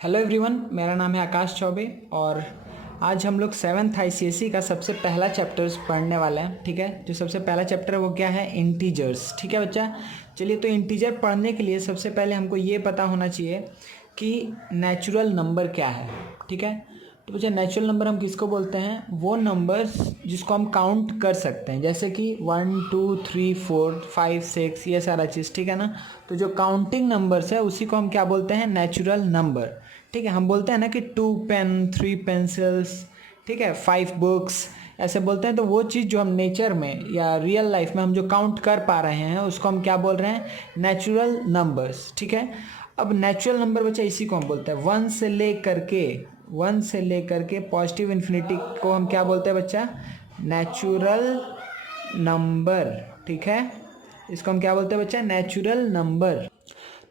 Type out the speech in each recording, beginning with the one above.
Hello everyone, मेरा नाम है आकाश चौबे और आज हम लोग सेवन्थ आईसीएसई का सबसे पहला चैप्टर्स पढ़ने वाले हैं। ठीक है, जो सबसे पहला चैप्टर है वो क्या है? इंटीजर्स। ठीक है बच्चा, चलिए तो इंटीजर पढ़ने के लिए सबसे पहले हमको ये पता होना चाहिए कि नेचुरल नंबर क्या है। ठीक है, तो बच्चा नेचुरल नंबर हम किसको बोलते हैं? वो नंबर्स जिसको हम काउंट कर सकते हैं, जैसे कि 1 2 3 4 5 6 ये सारा चीज़। ठीक है ना, तो जो काउंटिंग नंबर्स है उसी को हम क्या बोलते हैं? Natural number. ठीक है, हम बोलते हैं ना कि 2 पेन 3 पेंसिल्स, ठीक है, 5 बुक्स, ऐसे बोलते हैं। तो वो चीज़ जो हम नेचर में या रियल लाइफ में हम जो काउंट कर पा रहे हैं उसको हम क्या बोल रहे हैं? Natural numbers. ठीक है, अब नेचुरल नंबर बच्चा इसी को हम बोलते हैं वन से लेकर के पॉजिटिव इन्फिनिटी को हम क्या बोलते हैं बच्चा? Natural number. ठीक है, इसको हम क्या बोलते हैं बच्चा? Natural number.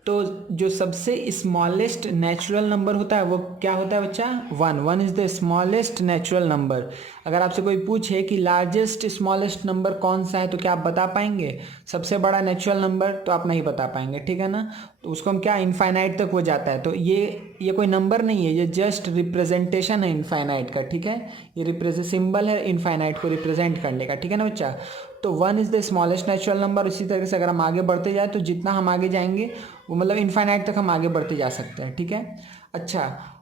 तो जो सबसे स्मॉलेस्ट नेचुरल नंबर होता है वो क्या होता है बच्चा? One is the smallest natural number. अगर आपसे कोई पूछे कि लार्जेस्ट स्मॉलेस्ट नंबर कौन सा है तो क्या आप बता पाएंगे? सबसे बड़ा नेचुरल नंबर तो आप नहीं बता पाएंगे। ठीक है ना, तो उसको हम क्या, इनफाइनाइट तक हो जाता है। तो ये कोई नंबर नहीं है, ये जस्ट रिप्रेजेंटेशन है इनफाइनाइट का। ठीक है, ये रिप्रेजेंट सिंबल है इनफाइनाइट को रिप्रेजेंट करने का। ठीक है ना बच्चा, तो one is the smallest natural number. इसी तरह से अगर हम आगे बढ़ते जाए तो जितना हम आगे जाएंगे वो मतलब इनफाइनाइट तक हम आगे बढ़ते जा सकते हैं। ठीक है, अच्छा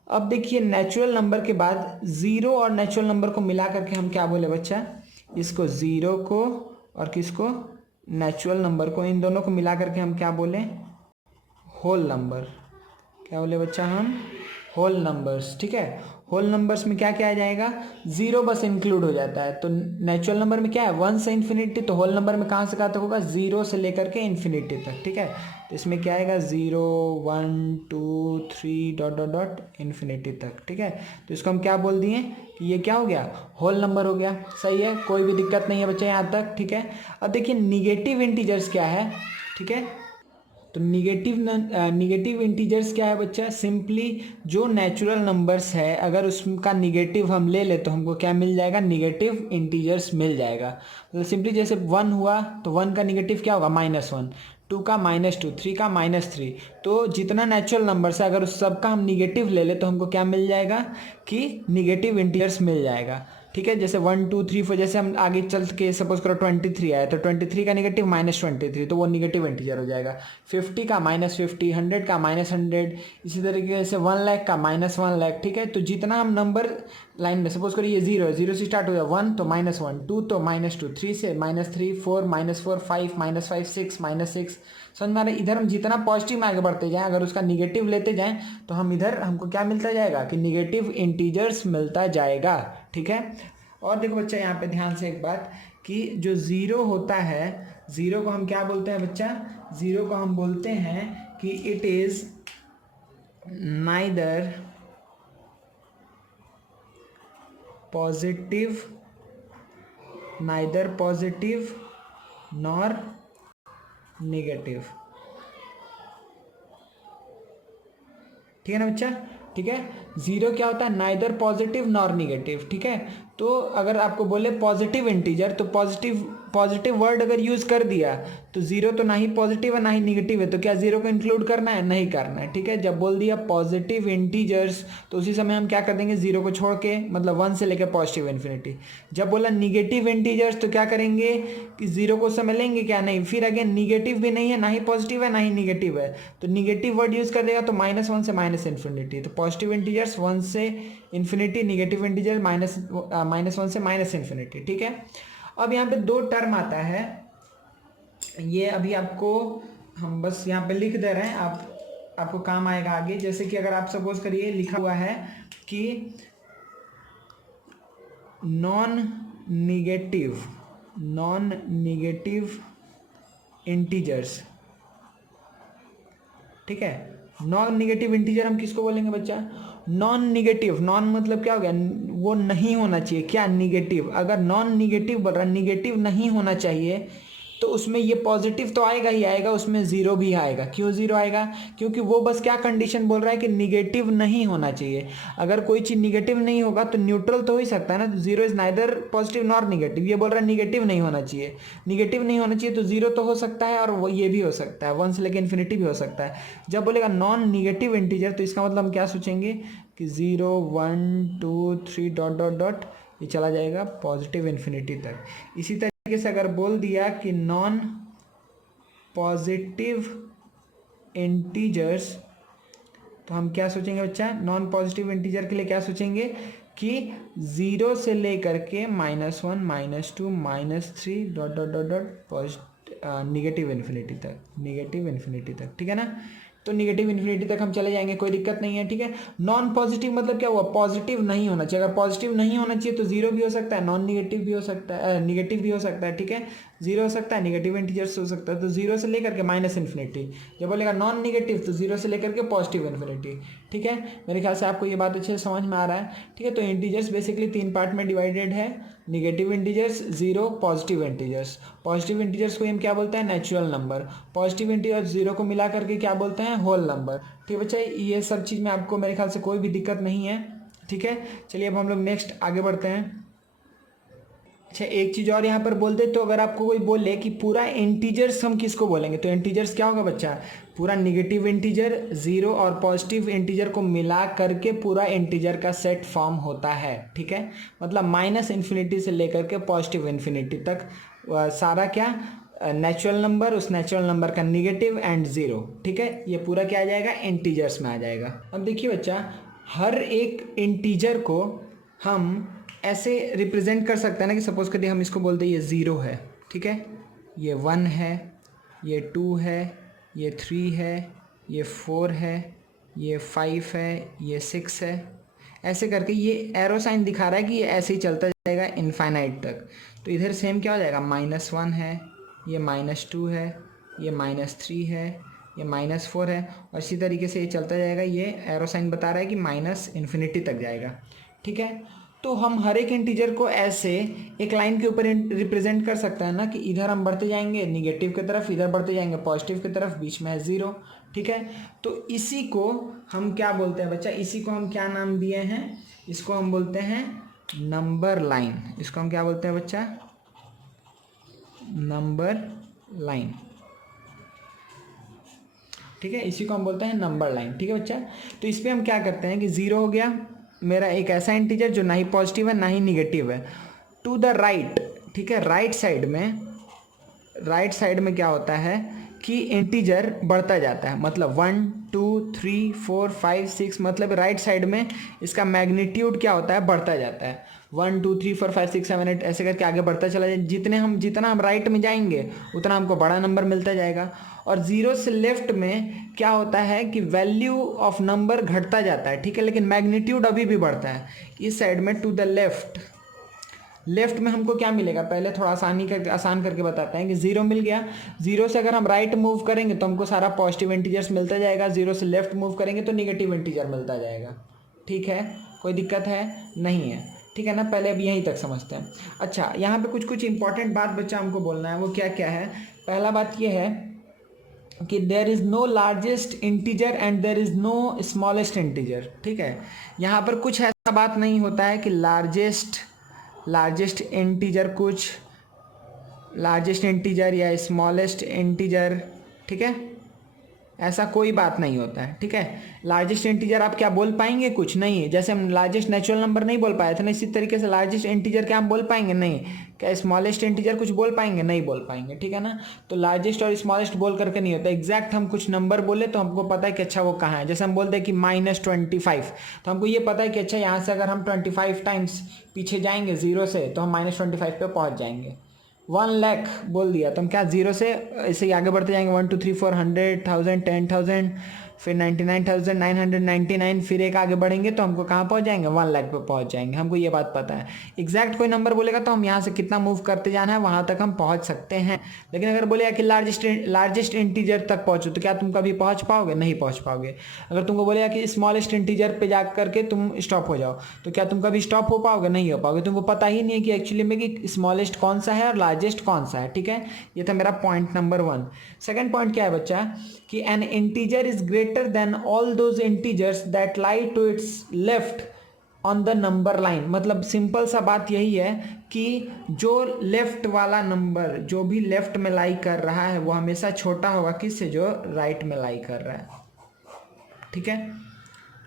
अब देखिए नेचुरल नंबर के बाद ज़ीरो और नेचुरल नंबर को मिला करके हम क्या बोले बच्चा? इसको ज़ीरो को और किसको? नेचुरल नंबर को, इन दोनों को मिला करके हम क्या बोले? Whole number. क्या बोले बच्चा हम? Whole numbers. ठीक है, होल नंबर्स में क्या क्या आ जाएगा? ज़ीरो बस इंक्लूड हो जाता है। तो नेचुरल नंबर में क्या है? 1 से इन्फिनिटी। तो होल नंबर में कहाँ से कहाँ तक होगा? ज़ीरो से लेकर के इन्फिनिटी तक। ठीक है, तो इसमें क्या आएगा? 0 1 2 3 डॉट डॉट डॉट इन्फिनिटी तक। ठीक है, तो इसको हम क्या बोल दिए कि ये क्या हो गया? होल नंबर हो गया। सही है, कोई भी दिक्कत नहीं है बच्चा यहाँ तक। ठीक है, अब देखिए निगेटिव इंटीजर्स क्या है। ठीक है, तो निगेटिव इंटीजर्स क्या है बच्चा? सिंपली जो नेचुरल नंबर्स है अगर उसका निगेटिव हम ले ले तो हमको क्या मिल जाएगा? निगेटिव इंटीजर्स मिल जाएगा। मतलब सिंपली जैसे 1 हुआ तो 1 का निगेटिव क्या होगा? -1, 2 का -2, 3 का -3। तो जितना नेचुरल नंबर्स है अगर उस सब का हम निगेटिव ले ले तो हमको क्या मिल जाएगा? कि निगेटिव इंटीजर्स मिल जाएगा। ठीक है, जैसे 1 2 3 4, जैसे हम आगे चल के सपोज करो 23 आया तो 23 का निगेटिव -23, तो वो निगेटिव इंटीजर हो जाएगा। 50 का -50, 100 का -100, इसी तरीके से 1 लाख का -1 लाख। ठीक है, तो जितना हम नंबर लाइन में सपोज करिए जीरो है, जीरो से स्टार्ट हो गया, 1 तो -1, 2 तो -2, 3 से -3, 4 -4, 5 -5, 6 -6। समझ में आ रहा है? इधर हम जितना पॉजिटिव में आगे बढ़ते जाएं अगर उसका निगेटिव लेते जाएं तो हम इधर हमको क्या मिलता जाएगा? कि निगेटिव इंटीजर्स मिलता जाएगा। ठीक है, और देखो बच्चा यहाँ पे ध्यान से एक बात कि जो ज़ीरो होता है, ज़ीरो को हम क्या बोलते हैं बच्चा? ज़ीरो को हम बोलते हैं कि it is neither positive nor negative. ठीक है ना बच्चा? ठीक है, ज़ीरो क्या होता है? Neither positive nor negative. ठीक है, तो अगर आपको बोले पॉजिटिव इंटीजर तो पॉजिटिव वर्ड अगर यूज़ कर दिया तो ज़ीरो तो ना ही पॉजिटिव है ना ही निगेटिव है, तो क्या ज़ीरो को इंक्लूड करना है? नहीं करना है। ठीक है, जब बोल दिया पॉजिटिव इंटीजर्स तो उसी समय हम क्या कर देंगे? ज़ीरो को छोड़ के, मतलब 1 से लेकर पॉजिटिव इन्फिनिटी। जब बोला निगेटिव इंटीजर्स तो क्या करेंगे? कि ज़ीरो को समय लेंगे क्या? नहीं। फिर अगेन निगेटिव भी नहीं है, ना ही पॉजिटिव है ना ही निगेटिव है, तो निगेटिव वर्ड यूज़ कर देगा तो -1 से -इन्फिनिटी। तो पॉजिटिव इंटीजर्स 1 से इन्फिनिटी, निगेटिव इंटीजर -1 से -इन्फिनिटी। ठीक है, अब यहाँ पे दो टर्म आता है, ये अभी आपको हम बस यहाँ पे लिख दे रहे हैं, आपको काम आएगा आगे। जैसे कि अगर आप सपोज करिए लिखा हुआ है कि नॉन निगेटिव इंटीजर्स। ठीक है, नॉन निगेटिव इंटीजर हम किसको बोलेंगे बच्चा? Non negative. नॉन मतलब क्या हो गया? वो नहीं होना चाहिए। क्या? निगेटिव। अगर नॉन निगेटिव बोल रहा है, निगेटिव नहीं होना चाहिए, तो उसमें ये पॉजिटिव तो आएगा ही आएगा, उसमें ज़ीरो भी आएगा। क्यों ज़ीरो आएगा? क्योंकि वो बस क्या कंडीशन बोल रहा है कि निगेटिव नहीं होना चाहिए। अगर कोई चीज़ निगेटिव नहीं होगा तो न्यूट्रल तो हो ही सकता है ना, तो zero is neither positive nor negative. ये बोल रहा है निगेटिव नहीं होना चाहिए, निगेटिव नहीं होना चाहिए तो जीरो तो हो सकता है और वो ये भी हो सकता है, 1 से लेकर इन्फिनिटी भी हो सकता है। जब बोलेगा नॉन निगेटिव इंटीजर तो इसका मतलब हम क्या सोचेंगे कि 0 1 2 3 डॉट डॉट डॉट ये चला जाएगा पॉजिटिव इन्फिनिटी तक। इसी तरीके से अगर बोल दिया कि नॉन पॉजिटिव इंटीजर्स तो हम क्या सोचेंगे बच्चा? नॉन पॉजिटिव इंटीजर के लिए क्या सोचेंगे कि 0 से लेकर के -1 -2 -3 dot dot dot dot negative infinity तक, निगेटिव इन्फिनिटी तक, ठीक है ना। तो निगेटिव इन्फिनिटी तक हम चले जाएंगे, कोई दिक्कत नहीं है, ठीक है। नॉन पॉजिटिव मतलब क्या हुआ? पॉजिटिव नहीं होना चाहिए। अगर पॉजिटिव नहीं होना चाहिए तो जीरो भी हो सकता है, नॉन निगेटिव भी हो सकता है, निगेटिव भी हो सकता है, ठीक है। जीरो हो सकता है, निगेटिव इंटीजर्स हो सकता है। तो जीरो से लेकर के माइनस इन्फिनिटी। जब बोलेगा नॉन निगेटिव तो जीरो से लेकर के पॉजिटिव इन्फिनिटी, ठीक है। मेरे ख्याल से आपको ये बात अच्छे से समझ में आ रहा है, ठीक है। तो इंटीजर्स बेसिकली 3 पार्ट में डिवाइडेड है, negative integers, zero, positive integers. Positive integers को हम क्या बोलते हैं? Natural number. Positive integers zero को मिला करके क्या बोलते हैं? Whole number. ठीक है बच्चा, ये सब चीज़ में आपको मेरे ख्याल से कोई भी दिक्कत नहीं है, ठीक है। चलिए अब हम लोग नेक्स्ट आगे बढ़ते हैं। अच्छा, एक चीज़ और यहाँ पर बोल दे, तो अगर आपको कोई बोले कि पूरा इंटीजर्स हम किसको बोलेंगे, तो इंटीजर्स क्या होगा बच्चा? पूरा निगेटिव इंटीजर, जीरो और पॉजिटिव इंटीजर को मिला करके पूरा इंटीजर का सेट फॉर्म होता है, ठीक है। मतलब माइनस इन्फिनिटी से लेकर के पॉजिटिव इन्फिनिटी तक सारा क्या? नेचुरल नंबर, उस नेचुरल नंबर का निगेटिव एंड ज़ीरो, ठीक है। ये पूरा क्या आ जाएगा? इंटीजर्स में आ जाएगा। अब देखिए बच्चा, हर एक इंटीजर को हम ऐसे रिप्रेजेंट कर सकते हैं ना कि सपोज करिए हम इसको बोलते हैं ये 0 है, ठीक है, ये 1 है, ये 2 है, ये 3 है, ये 4 है, ये 5 है, ये 6 है। ऐसे करके ये एरो साइन दिखा रहा है कि ये ऐसे ही चलता जाएगा इनफाइनाइट तक। तो इधर सेम क्या हो जाएगा? -1 है, ये -2 है, ये -3 है, ये -4 है, और इसी तरीके से ये चलता जाएगा। ये एरो साइन बता रहा है कि माइनस इन्फिनिटी तक जाएगा, ठीक है। तो हम हर एक इंटीजर को ऐसे एक लाइन के ऊपर रिप्रेजेंट कर सकते हैं ना कि इधर हम बढ़ते जाएंगे निगेटिव की तरफ, इधर बढ़ते जाएंगे पॉजिटिव की तरफ, बीच में है 0, ठीक है। तो इसी को हम क्या बोलते हैं बच्चा? इसी को हम क्या नाम दिए हैं? इसको हम बोलते हैं नंबर लाइन। इसको हम क्या बोलते हैं बच्चा? नंबर लाइन, ठीक है। इसी को हम बोलते हैं नंबर लाइन, ठीक है बच्चा। तो इस पर हम क्या करते हैं कि 0 हो गया मेरा एक ऐसा इंटीजर जो ना ही पॉजिटिव है ना ही निगेटिव है, टू द राइट, ठीक है। राइट साइड में क्या होता है कि इंटीजर बढ़ता जाता है, मतलब 1 2 3 4 5 6, मतलब राइट साइड में इसका मैग्नीट्यूड क्या होता है? बढ़ता जाता है। 1 2 3 4 5 6 7 8 ऐसे करके आगे बढ़ता चला जाए। जितना हम राइट में जाएंगे उतना हमको बड़ा नंबर मिलता जाएगा। और 0 से लेफ्ट में क्या होता है कि वैल्यू ऑफ नंबर घटता जाता है, ठीक है, लेकिन मैग्नीट्यूड अभी भी बढ़ता है। इस साइड में टू द लेफ्ट में हमको क्या मिलेगा? पहले थोड़ा आसान करके बताते हैं कि 0 मिल गया। 0 से अगर हम राइट मूव करेंगे तो हमको सारा पॉजिटिव इंटीजर्स मिलता जाएगा, 0 से लेफ्ट मूव करेंगे तो निगेटिव इंटीजर मिलता जाएगा, ठीक है। कोई दिक्कत है? नहीं है, ठीक है ना। पहले अब यहीं तक समझते हैं। अच्छा, यहाँ पे कुछ इंपॉर्टेंट बात बच्चा हमको बोलना है, वो क्या क्या है? पहला बात ये है कि there is no largest integer and there is no smallest integer, ठीक है। यहाँ पर कुछ ऐसा बात नहीं होता है कि लार्जेस्ट इंटीजर या स्मॉलेस्ट इंटीजर, ठीक है, ऐसा कोई बात नहीं होता है, ठीक है। लार्जेस्ट इंटीजर आप क्या बोल पाएंगे? कुछ नहीं। जैसे हम लार्जेस्ट नेचुरल नंबर नहीं बोल पाए थे ना, इसी तरीके से लार्जेस्ट इंटीजर क्या हम बोल पाएंगे? नहीं। क्या स्मॉलेस्ट इंटीजर कुछ बोल पाएंगे? नहीं बोल पाएंगे, ठीक है ना। तो लार्जेस्ट और स्मॉलेस्ट बोल करके नहीं होता। एग्जैक्ट हम कुछ नंबर बोले तो हमको पता है कि अच्छा वो कहाँ है। जैसे हम बोलते हैं कि -25, तो हमको ये पता है कि अच्छा यहाँ से अगर हम 25 टाइम्स पीछे जाएंगे 0 से तो हम -25 पे पहुँच जाएंगे। 1 लाख बोल दिया तो हम क्या 0 से ऐसे ही आगे बढ़ते जाएंगे, 1 2 3 4 100 1000 10,000 फिर 99,999, फिर एक आगे बढ़ेंगे तो हमको कहाँ पहुँच जाएंगे, 1 लाख पे पहुँच जाएंगे। हमको ये बात पता है। एग्जैक्ट कोई नंबर बोलेगा तो हम यहाँ से कितना मूव करते जाना है वहाँ तक हम पहुँच सकते हैं। लेकिन अगर बोलेगा कि लार्जेस्ट इंटीजर तक पहुँचो, तो क्या तुम कभी पहुँच पाओगे? नहीं पहुँच पाओगे। अगर तुमको बोलेगा कि स्मॉलेस्ट इंटीजर पे जा करके तुम स्टॉप हो जाओ, तो क्या तुम कभी स्टॉप हो पाओगे? नहीं हो पाओगे। तुमको पता ही नहीं है कि एक्चुअली में कि स्मॉलेस्ट कौन सा है और लार्जेस्ट कौन सा है। ठीक है, ये था मेरा पॉइंट नंबर 1। सेकंड पॉइंट क्या है बच्चा, कि an integer is greater than all those integers that lie to its left on the number line. मतलब सिंपल सा बात यही है कि जो लेफ्ट वाला नंबर जो भी लेफ्ट में लाई कर रहा है वो हमेशा छोटा होगा किससे, जो राइट में लाई कर रहा है। ठीक है,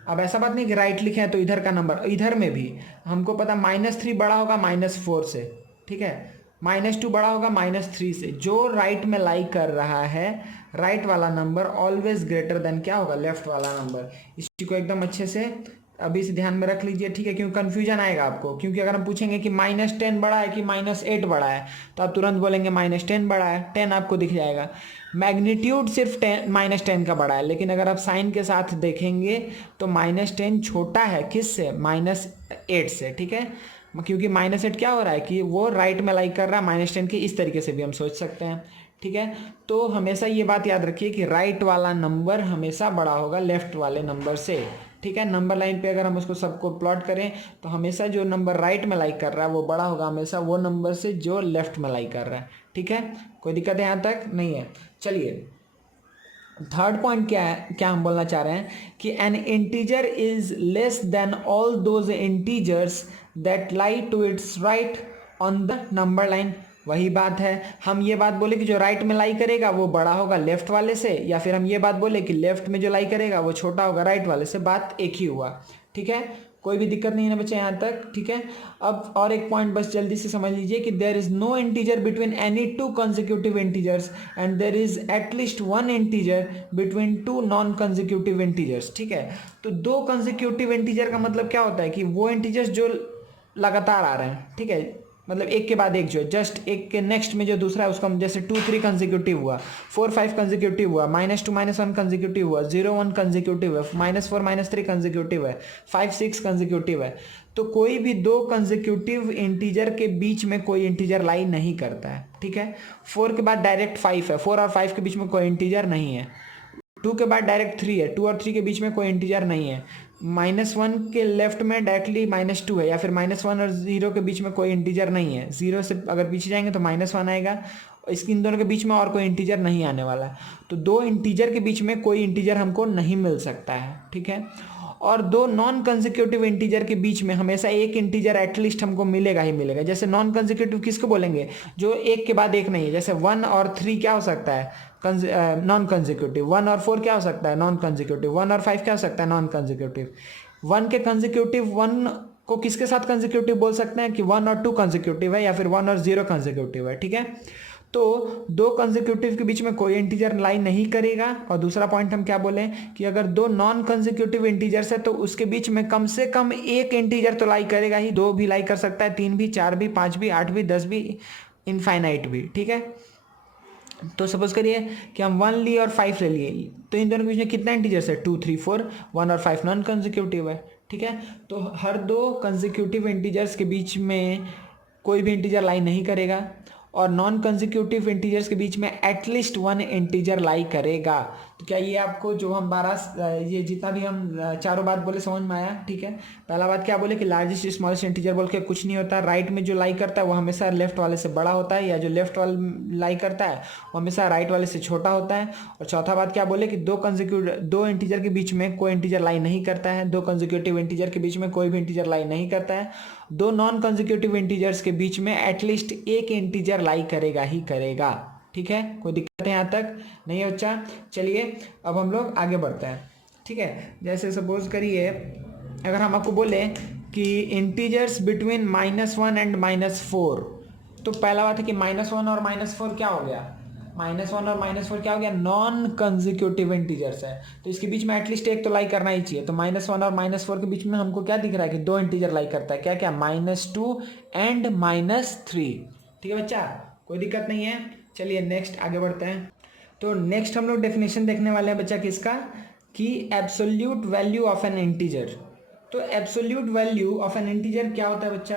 अब ऐसा बात नहीं कि राइट लिखे हैं तो इधर का नंबर, इधर में भी हमको पता -3 बड़ा होगा -4 से। ठीक है, -2 बड़ा होगा -3 से। जो राइट में लाई कर रहा है, राइट वाला नंबर ऑलवेज ग्रेटर देन क्या होगा, लेफ्ट वाला नंबर। इस चीज को एकदम अच्छे से अभी से ध्यान में रख लीजिए। ठीक है, क्योंकि कन्फ्यूजन आएगा आपको। क्योंकि अगर हम पूछेंगे कि -10 बड़ा है कि -8 बड़ा है, तो आप तुरंत बोलेंगे -10 बड़ा है, 10 आपको दिख जाएगा। मैग्नीट्यूड सिर्फ -10 का बड़ा है, लेकिन अगर आप साइन के साथ देखेंगे तो -10 छोटा है किससे, -8 से। ठीक है, क्योंकि -8 क्या हो रहा है कि वो राइट में लाई कर रहा है -10 के। इस तरीके से भी हम सोच सकते हैं। ठीक है, तो हमेशा ये बात याद रखिए कि राइट वाला नंबर हमेशा बड़ा होगा लेफ्ट वाले नंबर से। ठीक है, नंबर लाइन पे अगर हम उसको सबको प्लॉट करें तो हमेशा जो नंबर राइट में लाई कर रहा है वो बड़ा होगा हमेशा वो नंबर से जो लेफ्ट में लाई कर रहा है। ठीक है, कोई दिक्कत है यहाँ तक? नहीं है। चलिए, थर्ड पॉइंट क्या है, क्या हम बोलना चाह रहे हैं कि an integer is less than all those integers that lie to its right on the number line. वही बात है, हम ये बात बोले कि जो राइट में लाई करेगा वो बड़ा होगा लेफ्ट वाले से, या फिर हम ये बात बोले कि लेफ्ट में जो लाई करेगा वो छोटा होगा राइट वाले से। बात एक ही हुआ। ठीक है, कोई भी दिक्कत नहीं है ना बच्चे यहाँ तक? ठीक है, अब और एक पॉइंट बस जल्दी से समझ लीजिए कि there is no integer between any two consecutive integers and there is at least one integer between two non consecutive integers. ठीक है, तो दो कंसेक्यूटिव इंटीजर का मतलब क्या होता है कि वो इंटीजर्स जो लगातार आ रहे हैं। ठीक है, मतलब एक के बाद एक, जो जस्ट एक के नेक्स्ट में जो दूसरा है उसका, जैसे 2 3 कंसेक्यूटिव हुआ, 4 5 कंसेक्यूटिव हुआ, -2 -1 कंसेक्यूटिव हुआ, 0 1 कंसेक्यूटिव है, -4 -3 कंसेक्यूटिव है, 5 6 कंसेक्यूटिव है। तो कोई भी दो कंसेक्यूटिव इंटीजर के बीच में कोई इंटीजर लाई नहीं करता है। ठीक है, 4 के बाद डायरेक्ट 5 है, 4 और 5 के बीच में कोई इंटीजर नहीं है। 2 के बाद डायरेक्ट 3 है, 2 और 3 के बीच में कोई इंटीजर नहीं है। -1 के लेफ्ट में डायरेक्टली -2 है, या फिर -1 और 0 के बीच में कोई इंटीजर नहीं है। 0 से अगर पीछे जाएंगे तो -1 आएगा। इसकी इन दोनों के बीच में और कोई इंटीजर नहीं आने वाला है। तो दो इंटीजर के बीच में कोई इंटीजर हमको नहीं मिल सकता है। ठीक है, और दो नॉन कंसेक्यूटिव इंटीजर के बीच में हमेशा एक इंटीजर एटलीस्ट हमको मिलेगा ही मिलेगा। जैसे नॉन कंसेक्यूटिव किसको बोलेंगे, जो एक के बाद एक नहीं है। जैसे 1 और 3 क्या हो सकता है, नॉन कंसेक्यूटिव। 1 और 4 क्या हो सकता है, नॉन कंसेक्यूटिव। 1 और 5 क्या हो सकता है, नॉन कंसेक्यूटिव। 1 के कंसेक्यूटिव 1 को किसके साथ कंसेक्यूटिव बोल सकते हैं कि 1 और 2 कंसेक्यूटिव है, या फिर 1 और 0 कंसेक्यूटिव है। ठीक है, तो दो कंसेक्यूटिव के बीच में कोई इंटीजर लाई नहीं करेगा। और दूसरा पॉइंट हम क्या बोले कि अगर दो नॉन कंसेक्यूटिव इंटीजर्स है तो उसके बीच में कम से कम एक इंटीजर तो लाई करेगा ही। 2 भी लाई कर सकता है, 3 भी, 4 भी, 5 भी, 8 भी, 10 भी, इनफाइनाइट भी। ठीक है, तो सपोज करिए कि हम 1 लिए और 5 ले लिए, तो इन दोनों के बीच में कितना इंटीजर्स है, 2 3 4, 1 और 5 नॉन कंसेक्यूटिव है। ठीक है, तो हर दो कंसेक्यूटिव इंटीजर्स के बीच में कोई भी इंटीजर लाई नहीं करेगा, और नॉन कंसेक्यूटिव इंटीजर्स के बीच में एटलीस्ट 1 इंटीजर लाई करेगा। तो क्या ये आपको जो हम 12 ये जितना भी हम चारों बात बोले समझ में आया? ठीक है, पहला बात क्या बोले कि लार्जेस्ट स्मॉलेस्ट इंटीजर बोल के कुछ नहीं होता। राइट में जो लाई करता है वो हमेशा लेफ्ट वाले से बड़ा होता है, या जो लेफ्ट वाले लाई करता है वो हमेशा राइट वाले से छोटा होता है। और चौथा बात क्या बोले कि दो इंटीजर के बीच में कोई इंटीजर लाई नहीं करता है। दो कंसेक्यूटिव इंटीजर के बीच में कोई भी इंटीजर लाई नहीं करता है। दो नॉन कंसेक्यूटिव इंटीजर्स के बीच में एटलीस्ट एक इंटीजर लाई करेगा ही करेगा। ठीक है, कोई दिक्कत है यहाँ तक? नहीं है बच्चा? चलिए अब हम लोग आगे बढ़ते हैं। ठीक है, जैसे सपोज करिए अगर हम आपको बोले कि इंटीजर्स बिटवीन -1 एंड -4, तो पहला बात है कि -1 और -4 क्या हो गया, -1 और -4 क्या हो गया, नॉन कंसेक्यूटिव इंटीजर्स है। तो इसके बीच में एटलीस्ट एक तो लाई करना ही चाहिए। तो -1 और -4 के बीच में हमको क्या दिख रहा है कि दो इंटीजर लाई करता है। क्या क्या, -2 एंड -3। ठीक है बच्चा, कोई दिक्कत नहीं है? चलिए नेक्स्ट आगे बढ़ते हैं। तो नेक्स्ट हम लोग डेफिनेशन देखने वाले हैं बच्चा किसका, कि absolute value of an integer. तो absolute value of an integer क्या होता है बच्चा,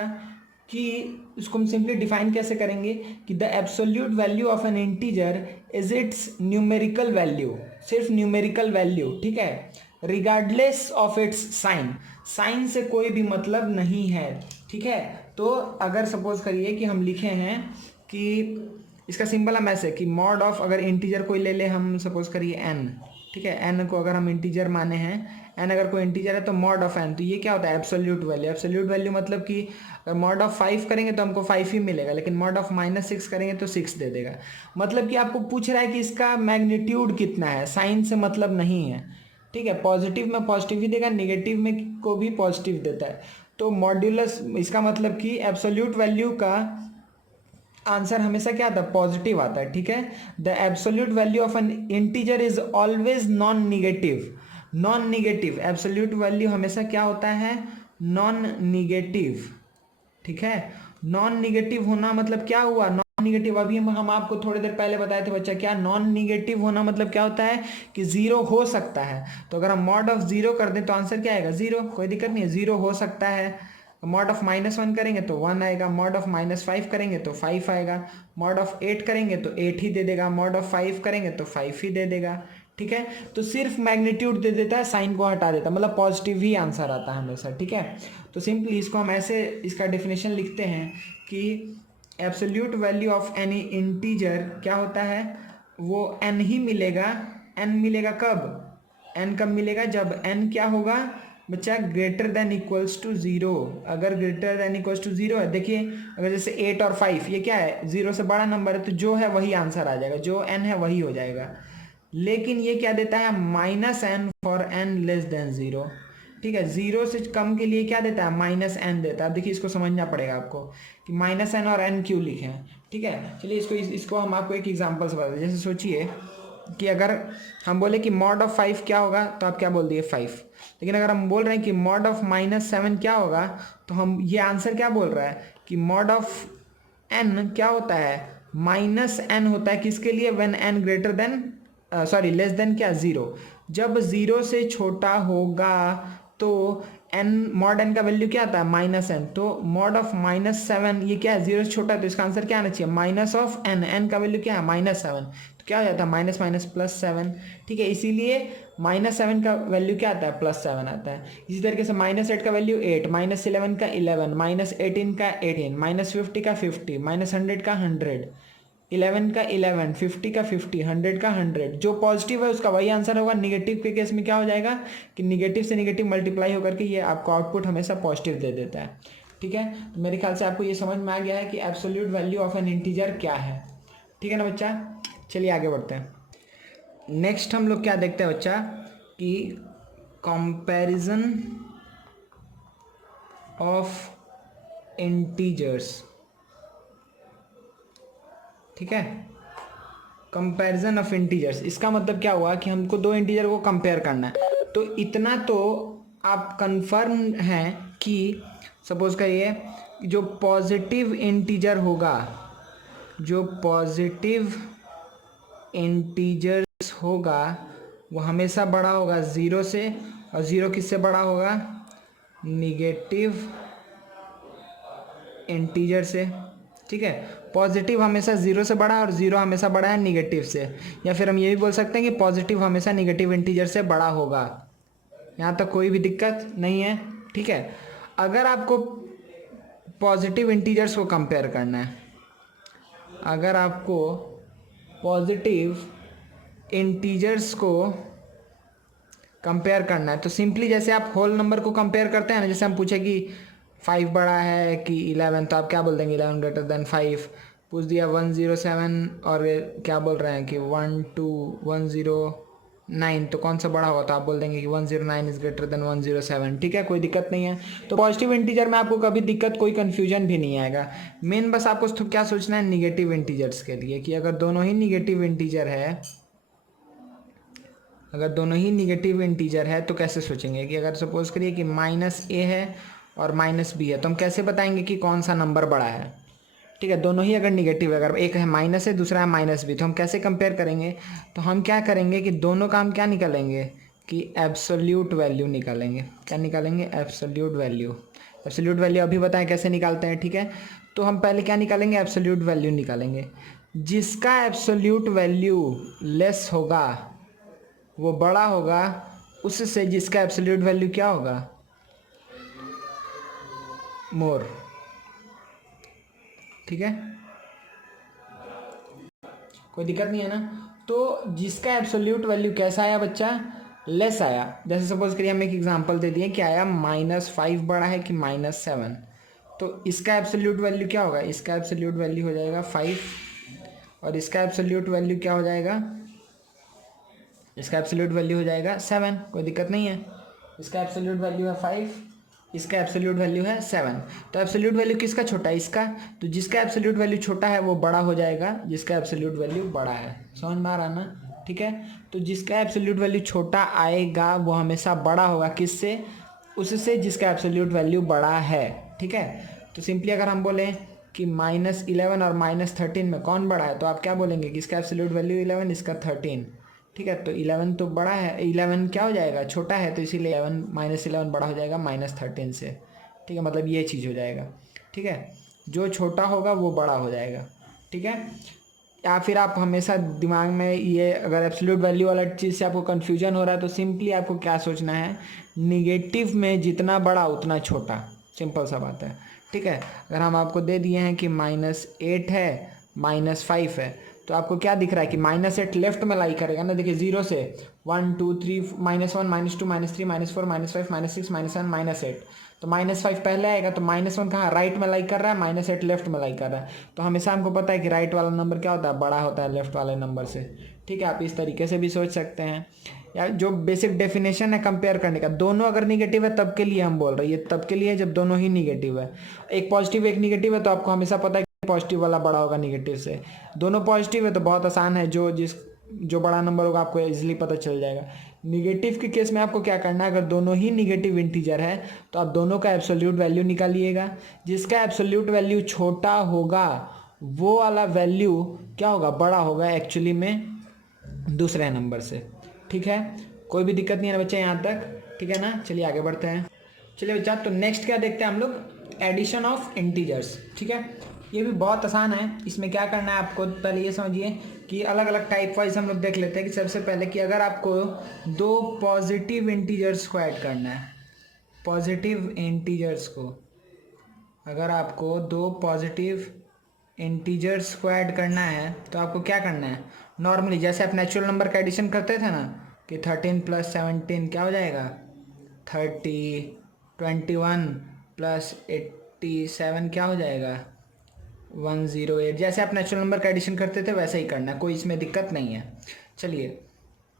कि उसको हम सिंपली डिफाइन कैसे करेंगे कि the absolute value of an integer is its numerical value, सिर्फ न्यूमेरिकल वैल्यू, ठीक है, regardless of its sign, sign से कोई भी मतलब नहीं है, ठीक है। तो अगर सपोज करिए कि हम लिखे हैं कि इसका सिंपल हम ऐसे कि मॉड ऑफ, अगर इंटीजर कोई ले ले, हम सपोज करिए एन, ठीक है, एन को अगर हम इंटीजर माने हैं, एन अगर कोई इंटीजर है तो मॉड ऑफ एन, तो ये क्या होता है एब्सोल्यूट वैल्यू। एब्सोल्यूट वैल्यू मतलब कि अगर मॉड ऑफ 5 करेंगे तो हमको 5 ही मिलेगा, लेकिन मॉड ऑफ -6 करेंगे तो 6 दे देगा। मतलब कि आपको पूछ रहा है कि इसका मैग्नीट्यूड कितना है, साइन से मतलब नहीं है, ठीक है। पॉजिटिव में पॉजिटिव ही देगा, निगेटिव में को भी पॉजिटिव देता है। तो मॉड्यूलस, इसका मतलब कि एब्सोल्यूट वैल्यू का आंसर हमेशा क्या आता है, पॉजिटिव आता है, ठीक है। The absolute value of an integer is always non negative. Non negative absolute value हमेशा क्या होता है, नॉन निगेटिव, ठीक है। नॉन निगेटिव होना मतलब क्या हुआ, नॉन निगेटिव, अभी हम आपको थोड़ी देर पहले बताए थे बच्चा, क्या नॉन निगेटिव होना मतलब क्या होता है कि जीरो हो सकता है। तो अगर हम मॉड ऑफ जीरो कर दें तो आंसर क्या आएगा, जीरो, कोई दिक्कत नहीं है, जीरो हो सकता है। मॉड ऑफ -1 करेंगे तो 1 आएगा, मॉड ऑफ -5 करेंगे तो 5 आएगा, मॉड ऑफ 8 करेंगे तो 8 ही दे देगा, मॉड ऑफ 5 करेंगे तो 5 ही दे देगा, ठीक है। तो सिर्फ मैग्नीट्यूड दे देता है, साइन को हटा देता है, मतलब पॉजिटिव ही आंसर आता है हमेशा, ठीक है। तो सिंपली इसको हम ऐसे इसका डेफिनेशन लिखते हैं कि absolute value of any integer क्या होता है, वो n ही मिलेगा। n मिलेगा कब, n कब मिलेगा, जब n क्या होगा बच्चा, ग्रेटर देन इक्वल्स टू 0। अगर ग्रेटर देन इक्वल्स टू 0 है, देखिए अगर जैसे 8 और 5 ये क्या है, 0 से बड़ा नंबर है, तो जो है वही आंसर आ जाएगा, जो n है वही हो जाएगा। लेकिन ये क्या देता है, -n for n less than 0, ठीक है। 0 से कम के लिए क्या देता है, -n देता है। अब देखिए इसको समझना पड़ेगा आपको कि -n और n क्यों लिखे हैं, ठीक है। चलिए इसको हम आपको एक एग्जाम्पल से बताते हैं। जैसे सोचिए कि अगर हम बोले कि मॉड ऑफ 5 क्या होगा, तो आप क्या बोल दिए 5। लेकिन अगर हम बोल रहे हैं कि मॉड ऑफ -7 क्या होगा, तो हम ये आंसर क्या बोल रहा है कि मॉड ऑफ n क्या होता है, -n होता है, किसके लिए, when n greater than less than क्या, 0। जब 0 से छोटा होगा तो n, मॉड n का वैल्यू क्या आता है, -n। तो मॉड ऑफ -7 ये क्या है, 0 से छोटा है, तो इसका आंसर क्या आना चाहिए, माइनस ऑफ n, n का वैल्यू क्या है, -7। तो क्या हो जाता है, माइनस माइनस +7, ठीक है। इसीलिए -7 का वैल्यू क्या आता है, +7 आता है। इसी तरीके से -8 का वैल्यू 8, -11 का 11, -18 का 18, -50 का 50, -100 का 100, 11 का 11, 50 का 50, 100 का 100। जो पॉजिटिव है उसका वही आंसर होगा। निगेटिव के केस में क्या हो जाएगा कि निगेटिव से निगेटिव मल्टीप्लाई होकर के ये आपको आउटपुट हमेशा पॉजिटिव दे देता है, ठीक है। तो मेरे ख्याल से आपको ये समझ में आ गया है कि absolute value of an integer क्या है, ठीक है ना बच्चा। चलिए आगे बढ़ते हैं। नेक्स्ट हम लोग क्या देखते हैं बच्चा कि कंपैरिजन ऑफ इंटीजर्स, ठीक है। कंपैरिजन ऑफ इंटीजर्स, इसका मतलब क्या हुआ कि हमको दो इंटीजर को कंपेयर करना है। तो इतना तो आप कंफर्म हैं कि सपोज करिए जो पॉजिटिव इंटीजर होगा, जो पॉजिटिव इंटीजर्स होगा वो हमेशा बड़ा होगा 0 से, और 0 किससे बड़ा होगा, निगेटिव इंटीजर से, ठीक है। पॉजिटिव हमेशा 0 से बड़ा है और 0 हमेशा बड़ा है निगेटिव से। या फिर हम ये भी बोल सकते हैं कि पॉजिटिव हमेशा निगेटिव इंटीजर से बड़ा होगा। यहाँ तक कोई भी दिक्कत नहीं है, ठीक है। अगर आपको पॉजिटिव इंटीजर्स को कंपेयर करना है, अगर आपको पॉजिटिव इंटीजर्स को कंपेयर करना है, तो सिंपली जैसे आप होल नंबर को कंपेयर करते हैं ना, जैसे हम पूछे कि 5 बड़ा है कि 11, तो आप क्या बोल देंगे, 11 ग्रेटर देन 5। पूछ दिया 107 और क्या बोल रहे हैं कि 109, तो कौन सा बड़ा होगा, तो आप बोल देंगे कि 109 इज ग्रेटर देन 107, ठीक है, कोई दिक्कत नहीं है। तो पॉजिटिव इंटीजर में आपको कभी दिक्कत, कोई कन्फ्यूजन भी नहीं आएगा। मेन बस आपको तो क्या सोचना है निगेटिव इंटीजर्स के लिए, कि अगर दोनों ही निगेटिव इंटीजर है, अगर दोनों ही निगेटिव इंटीजर है तो कैसे सोचेंगे कि अगर सपोज करिए कि -a है और -b है, तो हम कैसे बताएंगे कि कौन सा नंबर बड़ा है, ठीक है। दोनों ही अगर निगेटिव है, अगर एक है माइनस है दूसरा है -b, तो हम कैसे कंपेयर करेंगे, तो हम क्या करेंगे कि दोनों का हम क्या निकालेंगे, कि एब्सोल्यूट वैल्यू निकालेंगे। क्या निकालेंगे? Absolute value. एब्सोल्यूट वैल्यू अभी बताएं कैसे निकालते हैं, ठीक है। तो हम पहले क्या निकालेंगे? एब्सोल्यूट वैल्यू निकालेंगे। जिसका एब्सोल्यूट वैल्यू लेस होगा वो बड़ा होगा उससे जिसका एब्सोल्यूट वैल्यू क्या होगा? मोर। ठीक है, कोई दिक्कत नहीं है ना। तो जिसका एब्सोल्यूट वैल्यू कैसा आया बच्चा? लेस आया। जैसे सपोज करिए हम एक एग्जांपल दे दिए, क्या आया? -5 बड़ा है कि -7। तो इसका एब्सोल्यूट वैल्यू क्या होगा? इसका एब्सोल्यूट वैल्यू हो जाएगा 5 और इसका एब्सोल्यूट वैल्यू क्या हो जाएगा? इसका एब्सोल्यूट वैल्यू हो जाएगा 7। कोई दिक्कत नहीं है। इसका एब्सोल्यूट वैल्यू है 5, इसका एब्सोल्यूट वैल्यू है 7। तो एब्सोल्यूट वैल्यू किसका छोटा है? इसका। तो जिसका एब्सोल्यूट वैल्यू छोटा है वो बड़ा हो जाएगा जिसका एब्सोल्यूट वैल्यू बड़ा है। समझ में आ रहा ना? ठीक है, तो जिसका एब्सोल्यूट वैल्यू छोटा आएगा वो हमेशा बड़ा होगा। किससे? उससे जिसका एब्सोल्यूट वैल्यू बड़ा है। ठीक है, तो सिंपली अगर हम बोलें कि -11 और -13 में कौन बड़ा है, तो आप क्या बोलेंगे कि इसका एब्सोल्यूट वैल्यू 11, इसका 13। ठीक है, तो 11 तो बड़ा है, 11 क्या हो जाएगा? छोटा है, तो इसीलिए 11 बड़ा हो जाएगा -13 से। ठीक है, मतलब ये चीज़ हो जाएगा। ठीक है, जो छोटा होगा वो बड़ा हो जाएगा। ठीक है, या फिर आप हमेशा दिमाग में ये, अगर एब्सोल्यूट वैल्यू वाला चीज़ से आपको कन्फ्यूजन हो रहा है तो सिंपली आपको क्या सोचना है? निगेटिव में जितना बड़ा उतना छोटा। सिंपल सा बात है। ठीक है, अगर हम आपको दे दिए हैं कि -8 है, -5 है, तो आपको क्या दिख रहा है कि -8 लेफ्ट में लाई करेगा ना। देखिए 0 से 1 2 3 -1 -2 -3 -4 -5 -6 -7 -8, तो -5 पहले आएगा, तो -1 कहाँ? राइट में लाई कर रहा है, -8 लेफ्ट में लाई कर रहा है। तो हमेशा हमको पता है कि राइट वाला नंबर क्या होता है? बड़ा होता है लेफ्ट वाले नंबर से। ठीक है, आप इस तरीके से भी सोच सकते हैं। या जो बेसिक डेफिनेशन है कंपेयर करने का, दोनों अगर निगेटिव है तब के लिए हम बोल रहे हैं, ये तब के लिए है जब दोनों ही निगेटिव है। एक पॉजिटिव एक निगेटिव है तो आपको हमेशा पता है कि पॉजिटिव वाला बड़ा होगा निगेटिव से। दोनों पॉजिटिव है तो बहुत आसान है, जो बड़ा नंबर होगा आपको इजीली पता चल जाएगा। निगेटिव के केस में आपको क्या करना है? अगर दोनों ही निगेटिव इंटीजर है तो आप दोनों का एब्सोल्यूट वैल्यू निकालिएगा। जिसका एब्सोल्यूट वैल्यू छोटा होगा वो वाला वैल्यू क्या होगा? बड़ा होगा एक्चुअली में दूसरे नंबर से। ठीक है, कोई भी दिक्कत नहीं है ना बच्चे यहाँ तक? ठीक है ना, चलिए आगे बढ़ते हैं। चलिए बच्चा, तो नेक्स्ट क्या देखते हैं हम लोग? Addition of integers. ठीक है, ये भी बहुत आसान है। इसमें क्या करना है आपको? पहले ये समझिए कि अलग अलग टाइप वाइज हम लोग देख लेते हैं। कि सबसे पहले कि अगर आपको दो पॉजिटिव इंटीजर्स को ऐड करना है, पॉजिटिव इंटीजर्स को, अगर आपको दो पॉजिटिव इंटीजर्स को ऐड करना है तो आपको क्या करना है? नॉर्मली जैसे आप नेचुरल नंबर का एडिशन करते थे ना, कि 13 + 17 क्या हो जाएगा? 30, 21 + 87 क्या हो जाएगा? 108। जैसे आप नेचुरल नंबर का एडिशन करते थे वैसे ही करना है, कोई इसमें दिक्कत नहीं है। चलिए,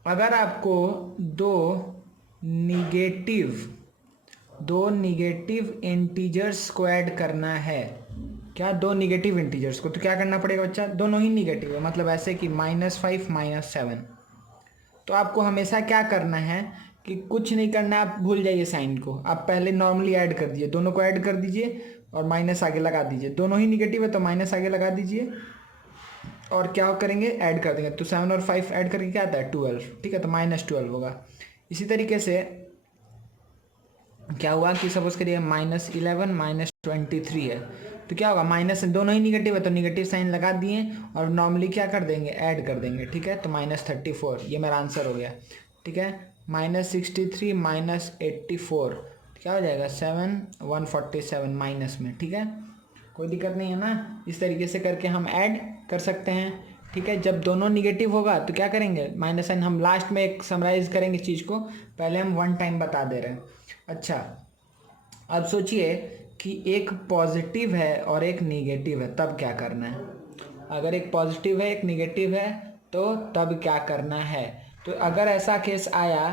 अगर आपको दो निगेटिव इंटीजर्स को ऐड करना है, क्या? दो निगेटिव इंटीजर्स को, तो क्या करना पड़ेगा बच्चा? दोनों ही निगेटिव है, मतलब ऐसे कि -5 -7। तो आपको हमेशा क्या करना है कि कुछ नहीं करना है, आप भूल जाइए साइन को। आप पहले नॉर्मली ऐड कर दीजिए, दोनों को ऐड कर दीजिए और माइनस आगे लगा दीजिए। दोनों ही निगेटिव है तो माइनस आगे लगा दीजिए और क्या करेंगे? ऐड कर देंगे। तो 7 और 5 ऐड करके क्या आता है? 12। ठीक है, तो -12 होगा। इसी तरीके से क्या हुआ कि सपोज करिए -11 -23 है, तो क्या होगा? माइनस, दोनों ही निगेटिव है तो निगेटिव साइन लगा दिए और नॉर्मली क्या कर देंगे? ऐड कर देंगे। ठीक है, तो -34 ये मेरा आंसर हो गया। ठीक है, -63 -84 क्या हो जाएगा? 7 147 माइनस में। ठीक है, कोई दिक्कत नहीं है ना? इस तरीके से करके हम ऐड कर सकते हैं। ठीक है, जब दोनों निगेटिव होगा तो क्या करेंगे? Minus sign. हम लास्ट में एक समराइज करेंगे चीज़ को, पहले हम 1 टाइम बता दे रहे हैं। अच्छा, अब सोचिए कि एक पॉजिटिव है और एक निगेटिव है, तब क्या करना है? अगर एक पॉजिटिव है एक निगेटिव है तो तब क्या करना है? तो अगर ऐसा केस आया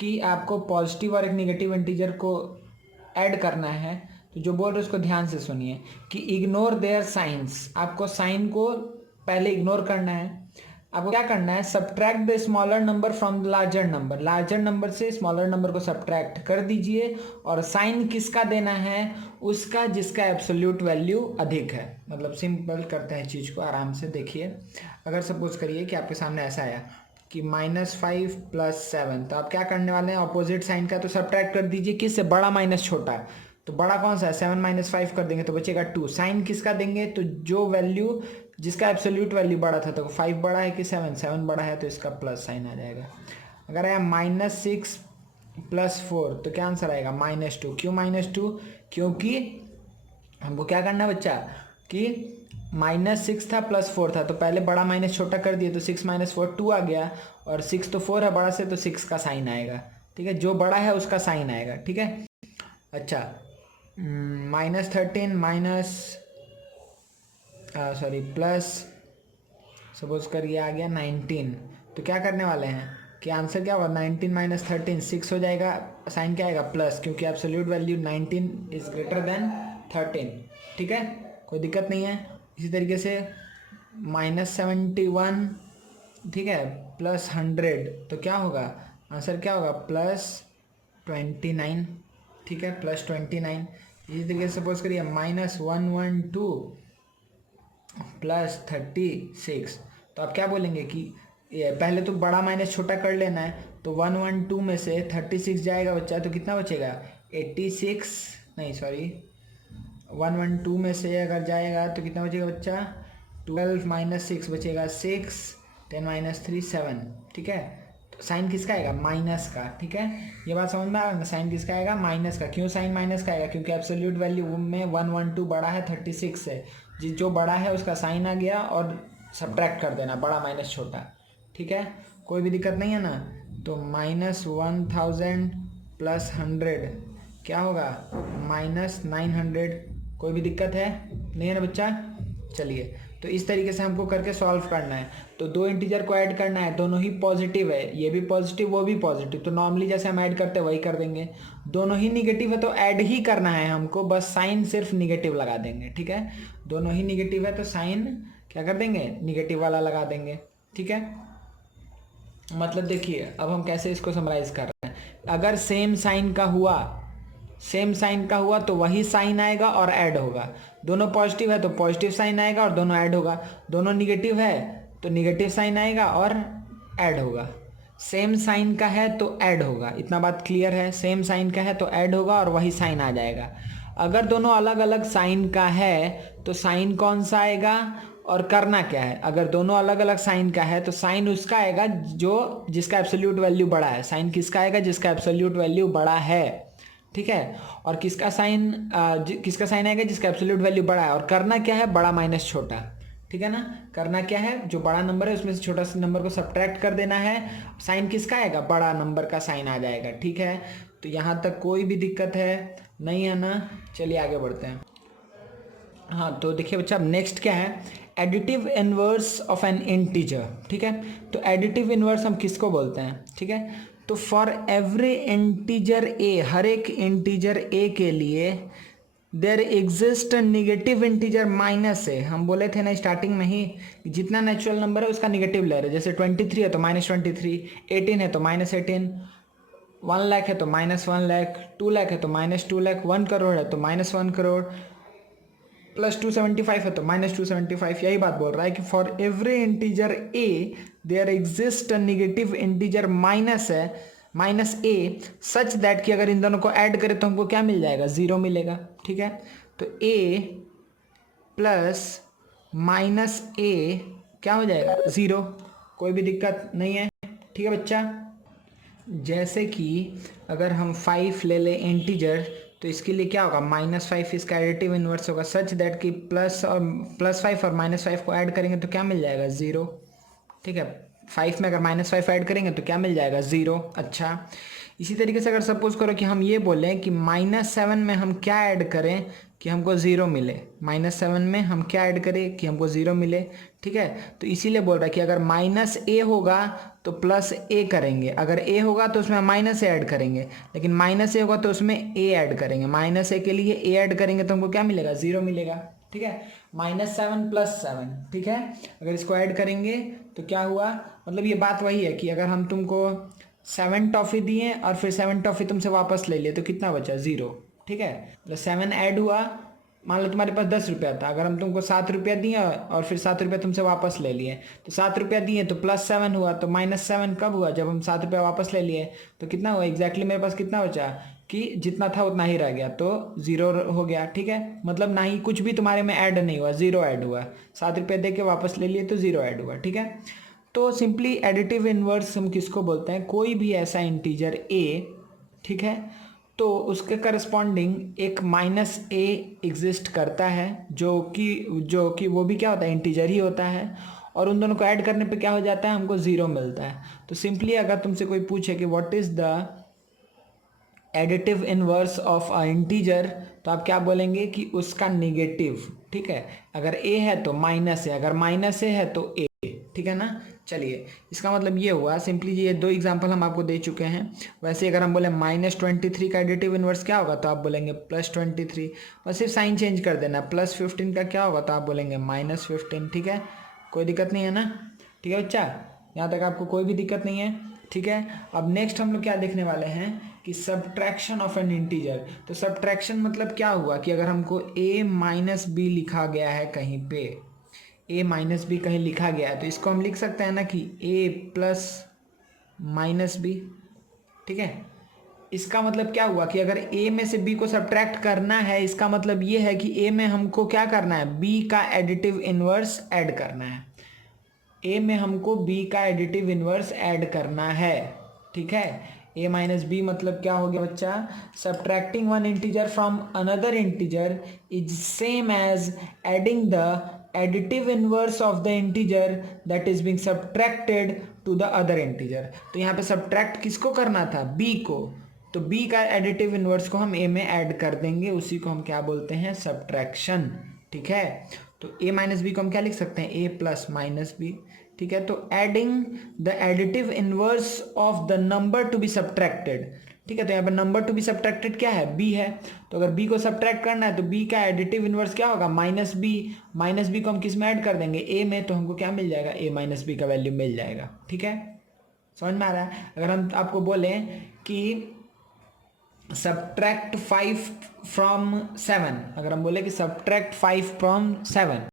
कि आपको पॉजिटिव और एक निगेटिव इंटीजर को ऐड करना है, तो जो बोल रहे उसको ध्यान से सुनिए कि इग्नोर देयर साइंस। आपको साइन को पहले इग्नोर करना है। आपको क्या करना है? Subtract the smaller number from the larger number. Larger number से स्मॉलर नंबर को सब्ट्रैक्ट कर दीजिए और साइन किसका देना है? उसका जिसका एब्सोल्यूट वैल्यू अधिक है। मतलब सिंपल करते हैं चीज़ को, आराम से देखिए। अगर सपोज करिए कि आपके सामने ऐसा आया कि -5 + 7, तो आप क्या करने वाले हैं, अपोजिट साइन का तो सब्ट्रैक्ट कर दीजिए, किससे, बड़ा माइनस छोटा। तो बड़ा कौन सा है, 7 - 5 कर देंगे तो बचेगा 2। साइन किसका देंगे, तो जो वैल्यू जिसका एब्सोल्यूट वैल्यू बड़ा था, तो 5 बड़ा है कि 7, 7 बड़ा है, तो इसका प्लस साइन आ जाएगा। अगर आया -6 + 4, तो क्या आंसर आएगा, -2। क्यों -2, क्योंकि हमको क्या करना है बच्चा, कि -6 था +4 था, तो पहले बड़ा माइनस छोटा कर दिए, तो 6 - 4 2 आ गया, और 6 तो 4 है बड़ा से, तो 6 का साइन आएगा। ठीक है, जो बड़ा है उसका साइन आएगा। ठीक है, अच्छा, -13 प्लस, सपोज कर ये आ गया 19, तो क्या करने वाले हैं कि आंसर क्या होगा, 19 - 13 6 हो जाएगा, साइन क्या आएगा, प्लस, क्योंकि absolute value 19 is greater then 13। ठीक है, कोई दिक्कत नहीं है। इसी तरीके से -71, ठीक है, +100, तो क्या होगा, आंसर क्या होगा, +29। ठीक है, +29। इसी तरीके से सपोज करिए -112 +36, तो आप क्या बोलेंगे कि ये पहले तो बड़ा माइनस छोटा कर लेना है, तो 112 में से 36 जाएगा बच्चा, तो कितना बचेगा, 86, नहीं सॉरी, 112 में से अगर जाएगा तो कितना बचेगा बच्चा, 12 - 6 बचेगा 6, 10 - 3 7। ठीक है, तो साइन किसका आएगा, माइनस का। ठीक है, ये बात समझ में आ गया, साइन किसका आएगा, माइनस का। क्यों साइन माइनस का आएगा, क्योंकि एब्सोल्यूट वैल्यू में 112 बड़ा है 36 से, जो बड़ा है उसका साइन आ गया, और सब्ट्रैक्ट कर देना बड़ा माइनस छोटा। ठीक है, कोई भी दिक्कत नहीं है ना। तो -1000 + 100 क्या होगा, -900। कोई भी दिक्कत है नहीं है ना बच्चा। चलिए, तो इस तरीके से हमको करके सॉल्व करना है। तो दो इंटीजर को ऐड करना है, दोनों ही पॉजिटिव है, ये भी पॉजिटिव वो भी पॉजिटिव, तो नॉर्मली जैसे हम ऐड करते हैं वही कर देंगे। दोनों ही निगेटिव है तो ऐड ही करना है हमको, बस साइन सिर्फ निगेटिव लगा देंगे। ठीक है, दोनों ही निगेटिव है तो साइन क्या कर देंगे, निगेटिव वाला लगा देंगे। ठीक है, मतलब देखिए अब हम कैसे इसको समराइज कर रहे हैं। अगर सेम साइन का हुआ, सेम साइन का हुआ तो वही साइन आएगा और ऐड होगा। दोनों पॉजिटिव है तो पॉजिटिव साइन आएगा और दोनों ऐड होगा। दोनों निगेटिव है तो निगेटिव साइन आएगा और ऐड होगा। सेम साइन का है तो ऐड होगा, इतना बात क्लियर है। सेम साइन का है तो ऐड होगा और वही साइन आ जाएगा। अगर दोनों अलग अलग साइन का है तो साइन कौन सा आएगा और करना क्या है। अगर दोनों अलग अलग साइन का है तो साइन उसका आएगा जो जिसका एब्सोल्यूट वैल्यू बड़ा है। साइन किसका आएगा, जिसका एब्सोल्यूट वैल्यू बड़ा है। ठीक है, और किसका साइन आएगा, जिसका एब्सोल्यूट वैल्यू बड़ा है। और करना क्या है, बड़ा माइनस छोटा। ठीक है ना, करना क्या है, जो बड़ा नंबर है उसमें से छोटा सा नंबर को सब्ट्रैक्ट कर देना है। साइन किसका आएगा, बड़ा नंबर का साइन आ जाएगा। ठीक है, तो यहाँ तक कोई भी दिक्कत है नहीं है ना। चलिए आगे बढ़ते हैं। हाँ, तो देखिए बच्चा, अब नेक्स्ट क्या है, additive inverse of an integer. ठीक है, तो एडिटिव इनवर्स हम किसको बोलते हैं। ठीक है, तो फॉर एवरी इंटीजर ए, हर एक इंटीजर ए के लिए there exist negative integer minus A. हम बोले थे ना स्टार्टिंग में ही, जितना नेचुरल नंबर है उसका निगेटिव ले रहे। जैसे 23 है तो -23, 18 है तो -18, 1 लाख है तो -1 लाख, 2 लाख है तो -2 लाख, 1 करोड़ है तो -1 करोड़, +275 है तो -275। यही बात बोल रहा है कि for every integer a there exist negative integer minus a such that कि अगर इन दोनों को ऐड करें तो हमको क्या मिल जाएगा, 0 मिलेगा। ठीक है, तो a प्लस माइनस ए क्या हो जाएगा, 0। कोई भी दिक्कत नहीं है। ठीक है बच्चा, जैसे कि अगर हम 5 ले लें इंटीजर, तो इसके लिए क्या होगा, -5 इसका एडिटिव इनवर्स होगा सच दैट कि +5 और -5 को ऐड करेंगे तो क्या मिल जाएगा, 0। ठीक है, 5 में अगर -5 ऐड करेंगे तो क्या मिल जाएगा, 0। अच्छा, इसी तरीके से अगर सपोज करो कि हम ये बोलें कि -7 में हम क्या ऐड करें कि हमको 0 मिले। -7 में हम क्या ऐड करें कि हमको 0 मिले। ठीक है, तो इसीलिए बोल रहा है कि अगर -a होगा तो +a करेंगे, अगर a होगा तो उसमें -a ऐड करेंगे, लेकिन -a होगा तो उसमें a ऐड करेंगे। -a के लिए a ऐड करेंगे तो हमको क्या मिलेगा, 0 मिलेगा। ठीक है, -7 + 7। ठीक है, अगर इसको ऐड करेंगे तो क्या हुआ, मतलब ये बात वही है कि अगर हम तुमको 7 टॉफ़ी दिए और फिर 7 टॉफ़ी तुमसे वापस ले लिए तो कितना बचा, 0। ठीक है, मतलब 7 ऐड हुआ मान लो तुम्हारे पास 10 रुपया था, अगर हम तुमको 7 रुपया दिए और फिर 7 रुपया तुमसे वापस ले लिए, तो 7 रुपया दिए तो +7 हुआ, तो -7 कब हुआ, जब हम 7 रुपया वापस ले लिए। तो कितना हुआ एग्जैक्टली मेरे पास कितना बचा कि जितना था उतना ही रह गया, तो 0 हो गया। ठीक है, मतलब ना ही कुछ भी तुम्हारे में ऐड नहीं हुआ, 0 ऐड हुआ। 7 रुपया दे के वापस ले लिए तो 0 ऐड हुआ। ठीक है, तो सिंपली एडिटिव इनवर्स हम किसको बोलते हैं, कोई भी ऐसा इंटीजर a, ठीक है, तो उसके करस्पॉन्डिंग एक -a एग्जिस्ट करता है, जो कि वो भी क्या होता है, इंटीजर ही होता है, और उन दोनों को ऐड करने पे क्या हो जाता है, हमको 0 मिलता है। तो सिंपली अगर तुमसे कोई पूछे कि what is the additive inverse of a integer, तो आप क्या बोलेंगे कि उसका निगेटिव। ठीक है, अगर a है तो माइनस है, अगर माइनस है तो a। ठीक है ना। चलिए, इसका मतलब ये हुआ सिंपली, ये 2 एग्जांपल हम आपको दे चुके हैं। वैसे अगर हम बोले -23 का एडिटिव इनवर्स क्या होगा, तो आप बोलेंगे +23, बस सिर्फ साइन चेंज कर देना। +15 का क्या होगा, तो आप बोलेंगे -15। ठीक है, कोई दिक्कत नहीं है ना। ठीक है बच्चा, यहाँ तक आपको कोई भी दिक्कत नहीं है। ठीक है, अब नेक्स्ट हम लोग क्या देखने वाले हैं कि सब्ट्रैक्शन ऑफ एन इंटीजर। तो सब्ट्रैक्शन मतलब क्या हुआ कि अगर हमको a - b लिखा गया है कहीं पे, a - b कहीं लिखा गया है, तो इसको हम लिख सकते हैं ना कि a + -b। ठीक है, इसका मतलब क्या हुआ कि अगर a में से b को सब्ट्रैक्ट करना है, इसका मतलब ये है कि a में हमको क्या करना है, b का एडिटिव इनवर्स ऐड करना है। a में हमको b का एडिटिव इनवर्स ऐड करना है। ठीक है, a - b मतलब क्या हो गया बच्चा, subtracting one integer from another integer is same as adding the additive inverse of the integer that is being subtracted to the other integer. तो यहाँ पे सब्ट्रैक्ट किसको करना था, b को, तो b का एडिटिव इनवर्स को हम a में ऐड कर देंगे, उसी को हम क्या बोलते हैं, सब्ट्रैक्शन। ठीक है, तो a - b को हम क्या लिख सकते हैं, a + -b। ठीक है, तो adding the additive inverse of the number to be subtracted. ठीक है, तो यहाँ पर नंबर टू बी सब्ट्रैक्टेड क्या है, b है, तो अगर b को सब्ट्रैक्ट करना है तो b का एडिटिव इनवर्स क्या होगा, -b को हम किस में ऐड कर देंगे, a में, तो हमको क्या मिल जाएगा, a - b का वैल्यू मिल जाएगा। ठीक है, समझ में आ रहा है। अगर हम आपको बोलें कि सब्ट्रैक्ट 5 फ्रॉम 7, अगर हम बोले कि सब्ट्रैक्ट 5 फ्रॉम 7,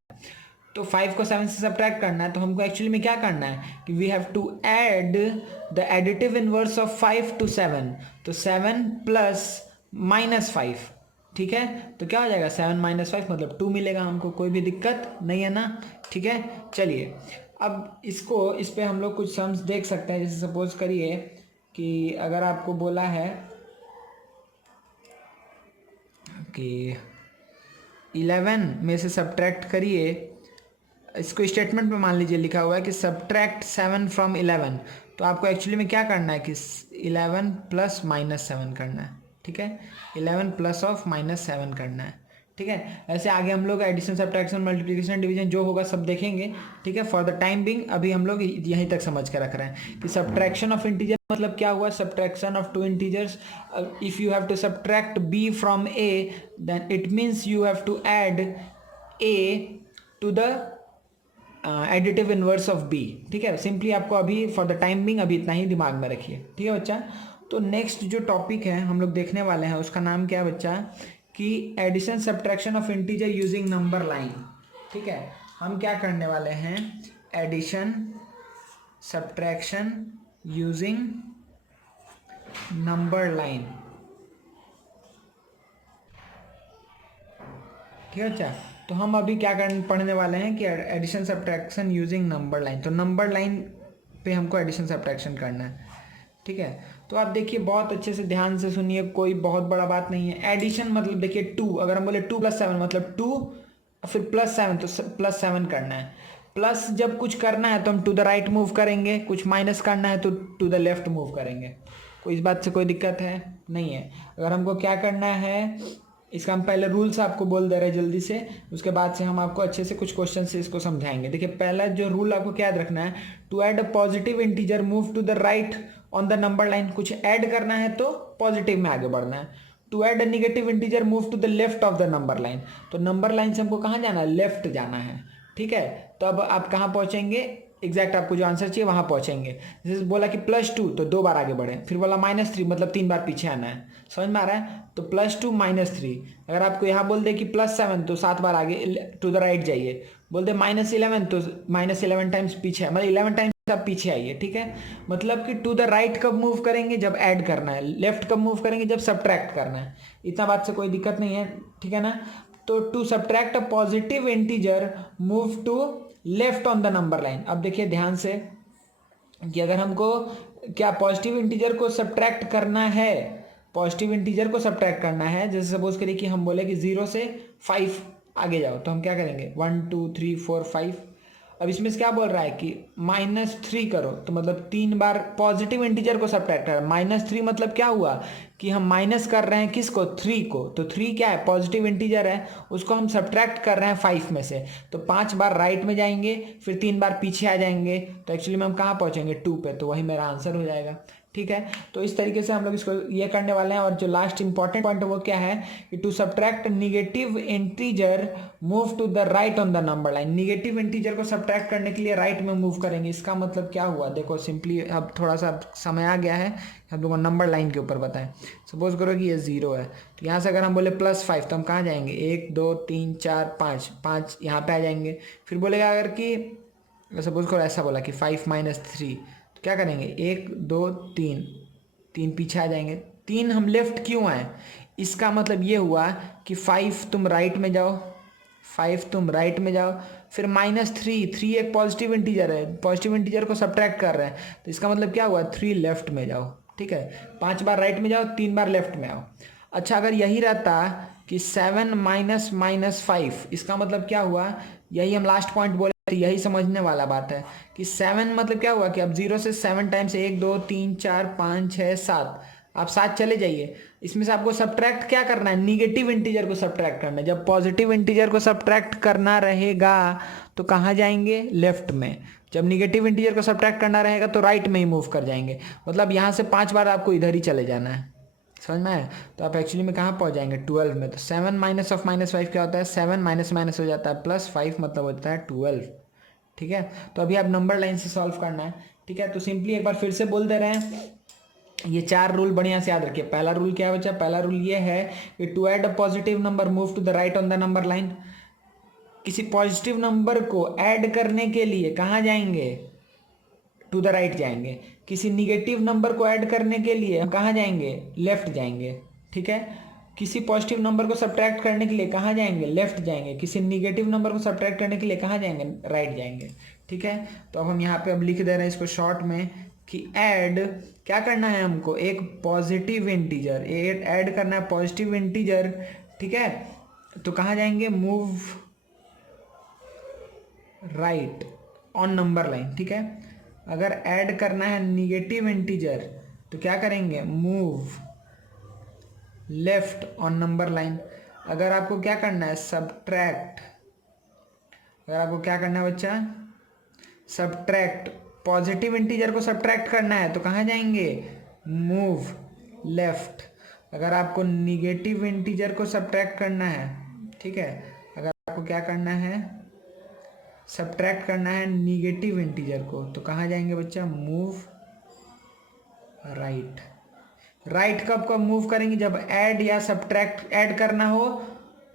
तो 5 को 7 से सब्ट्रैक्ट करना है, तो हमको एक्चुअली में क्या करना है कि we have to add the additive inverse of 5 to 7, तो 7 + -5। ठीक है, तो क्या हो जाएगा, 7 - 5 मतलब 2 मिलेगा हमको, कोई भी दिक्कत नहीं है ना। ठीक है, चलिए अब इस पे हम लोग कुछ सम्स देख सकते हैं। जैसे सपोज करिए कि अगर आपको बोला है कि 11 में से सब्ट्रैक्ट करिए, इसको स्टेटमेंट में मान लीजिए लिखा हुआ है कि सब्ट्रैक्ट 7 फ्रॉम 11, तो आपको एक्चुअली में क्या करना है कि 11 + -7 करना है। ठीक है, 11 + -7 करना है। ठीक है, ऐसे आगे हम लोग एडिशन, सब्ट्रैक्शन, मल्टीप्लिकेशन, डिवीजन जो होगा सब देखेंगे। ठीक है, फॉर द टाइम बिंग अभी हम लोग यहीं तक समझ के रख रहे हैं कि सब्ट्रैक्शन ऑफ इंटीजर मतलब क्या हुआ, subtraction of 2 integers. If you have to subtract b from a, then it means you have to add a to the additive inverse of b। ठीक है, सिंपली आपको अभी फॉर द टाइम बिंग अभी इतना ही दिमाग में रखिए। ठीक है बच्चा, तो नेक्स्ट जो टॉपिक है हम लोग देखने वाले हैं उसका नाम क्या है बच्चा, कि addition subtraction of integer using number line. ठीक है, हम क्या करने वाले हैं, addition subtraction using number line. ठीक है बच्चा, तो हम अभी क्या पढ़ने वाले हैं कि addition subtraction using number line. तो नंबर लाइन पे हमको एडिशन सब्ट्रैक्शन करना है। ठीक है, तो आप देखिए बहुत अच्छे से ध्यान से सुनिए, कोई बहुत बड़ा बात नहीं है। एडिशन मतलब देखिए 2, अगर हम बोले 2 + 7 मतलब 2, फिर +7 तो +7 करना है। प्लस जब कुछ करना है तो हम टू द राइट मूव करेंगे, कुछ माइनस करना है तो टू द लेफ्ट मूव करेंगे। कोई इस बात से कोई दिक्कत है नहीं है। अगर हमको क्या करना है, इसका हम पहले रूल्स आपको बोल दे रहे हैं जल्दी से, उसके बाद से हम आपको अच्छे से कुछ क्वेश्चन से इसको समझाएंगे। देखिए पहला जो रूल आपको क्या याद रखना है, to add a positive integer move to the right on the number line. कुछ ऐड करना है तो पॉजिटिव में आगे बढ़ना है। To add a negative integer move to the left of the number line. तो नंबर लाइन से हमको कहाँ जाना है, लेफ्ट जाना है। ठीक है, तो अब आप कहाँ पहुँचेंगे, एग्जैक्ट आपको जो आंसर चाहिए वहाँ पहुँचेंगे। जैसे बोला कि +2 तो 2 बार आगे बढ़े, फिर बोला -3 मतलब 3 बार पीछे आना है। समझ में आ रहा है? तो +2 -3, अगर आपको यहाँ बोल दे कि +7 तो 7 बार आगे टू द राइट जाइए। बोल दे -11 तो -11 टाइम्स पीछे, मतलब 11 टाइम्स आप पीछे आइए। ठीक है, मतलब कि टू द राइट कब मूव करेंगे? जब ऐड करना है। लेफ्ट कब मूव करेंगे? जब सब्ट्रैक्ट करना है। इतना बात से कोई दिक्कत नहीं है, ठीक है ना? तो to subtract a positive integer move to left on the number line. अब देखिए ध्यान से कि अगर हमको क्या पॉजिटिव इंटीजर को सब्ट्रैक्ट करना है, पॉजिटिव इंटीजर को सब्ट्रैक्ट करना है, जैसे सपोज करिए कि हम बोले कि 0 से 5 आगे जाओ, तो हम क्या करेंगे? 1 2 3 4 5। अब इसमें से क्या बोल रहा है कि -3 करो, तो मतलब 3 बार पॉजिटिव इंटीजर को सब्ट्रैक्ट कर। -3 मतलब क्या हुआ कि हम माइनस कर रहे हैं किसको? 3 को। तो 3 क्या है? पॉजिटिव इंटीजर है, उसको हम सब्ट्रैक्ट कर रहे हैं 5 में से। तो 5 बार राइट में जाएंगे, फिर 3 बार पीछे आ जाएंगे, तो एक्चुअली में हम कहाँ पहुँचेंगे? 2 पे। तो वही मेरा आंसर हो जाएगा। ठीक है, तो इस तरीके से हम लोग इसको ये करने वाले हैं। और जो लास्ट इंपॉर्टेंट पॉइंट है वो क्या है कि to subtract negative integer move to the right on the number line. Negative integer को सब्ट्रैक्ट करने के लिए राइट में मूव करेंगे। इसका मतलब क्या हुआ? देखो सिंपली अब थोड़ा सा समय आ गया है, हम लोग नंबर लाइन के ऊपर बताएं। सपोज करो कि ये 0 है, तो यहाँ से अगर हम बोले +5 तो हम कहाँ जाएंगे? 1 2 3 4 5, 5 यहाँ पे आ जाएंगे। फिर बोलेगा अगर कि सपोज करो ऐसा बोला कि 5 -3, तो क्या करेंगे? 1 2 3, 3 पीछे आ जाएंगे। 3 हम लेफ्ट क्यों आए? इसका मतलब ये हुआ कि 5 तुम राइट में जाओ, 5 तुम राइट में जाओ, फिर -3, 3 एक पॉजिटिव इंटीजर है, पॉजिटिव इंटीजर को सब्ट्रैक्ट कर रहे हैं, तो इसका मतलब क्या हुआ? 3 लेफ्ट में जाओ। ठीक है, 5 बार राइट में जाओ, 3 बार लेफ्ट में आओ। अच्छा, अगर यही रहता कि 7 -5, इसका मतलब क्या हुआ? यही हम लास्ट पॉइंट बोले थे, यही समझने वाला बात है कि 7 मतलब क्या हुआ कि अब 0 से 7 टाइम्स 1 2 3 4 5 6 7, आप 7 चले जाइए। इसमें से आपको सब्ट्रैक्ट क्या करना है? निगेटिव इंटीजर को सब्ट्रैक्ट करना है। जब पॉजिटिव इंटीजर को सब्ट्रैक्ट करना रहेगा तो कहाँ जाएंगे? लेफ्ट में। जब निगेटिव इंटीजर को सब्ट्रैक्ट करना रहेगा तो राइट में ही मूव कर जाएंगे। मतलब यहाँ से 5 बार आपको इधर ही चले जाना है। समझ में आया? तो आप एक्चुअली में कहाँ पहुँच जाएंगे? 12 में। तो 7 माइनस ऑफ -5 क्या होता है? 7 माइनस माइनस हो जाता है +5, मतलब होता है 12। ठीक है, तो अभी आप नंबर लाइन से सॉल्व करना है। ठीक है, तो सिंपली एक बार फिर से बोल दे रहे हैं, ये 4 रूल बढ़िया से याद रखिए। पहला रूल क्या है बच्चा? पहला रूल ये है कि to add a positive number move to the right on the number line. किसी पॉजिटिव नंबर को ऐड करने के लिए कहाँ जाएंगे? टू द राइट जाएंगे। किसी निगेटिव नंबर को ऐड करने के लिए हम कहाँ जाएंगे? लेफ्ट जाएंगे। ठीक है, किसी पॉजिटिव नंबर को सब्ट्रैक्ट करने के लिए कहाँ जाएंगे? लेफ्ट जाएंगे। किसी निगेटिव नंबर को सब्ट्रैक्ट करने के लिए कहाँ जाएंगे? राइट जाएंगे। ठीक है, तो अब हम यहाँ पे अब लिख दे रहे हैं इसको शॉर्ट में कि ऐड क्या करना है हमको? एक पॉजिटिव इंटीजर ऐड करना है, पॉजिटिव इंटीजर। ठीक है, तो कहाँ जाएंगे? Move right on number line. ठीक है, अगर ऐड करना है निगेटिव इंटीजर तो क्या करेंगे? Move left on number line. अगर आपको क्या करना है? सब्ट्रैक्ट, अगर आपको क्या करना है बच्चा? सब्ट्रैक्ट, पॉजिटिव इंटीजर को सब्ट्रैक्ट करना है तो कहाँ जाएंगे? Move left. अगर आपको निगेटिव इंटीजर को सब्ट्रैक्ट करना है, ठीक है, अगर आपको क्या करना है? सब्ट्रैक्ट करना है निगेटिव इंटीजर को, तो कहाँ जाएंगे बच्चा? Move right. राइट कब कब मूव करेंगे? जब ऐड या सब्ट्रैक्ट ऐड करना हो,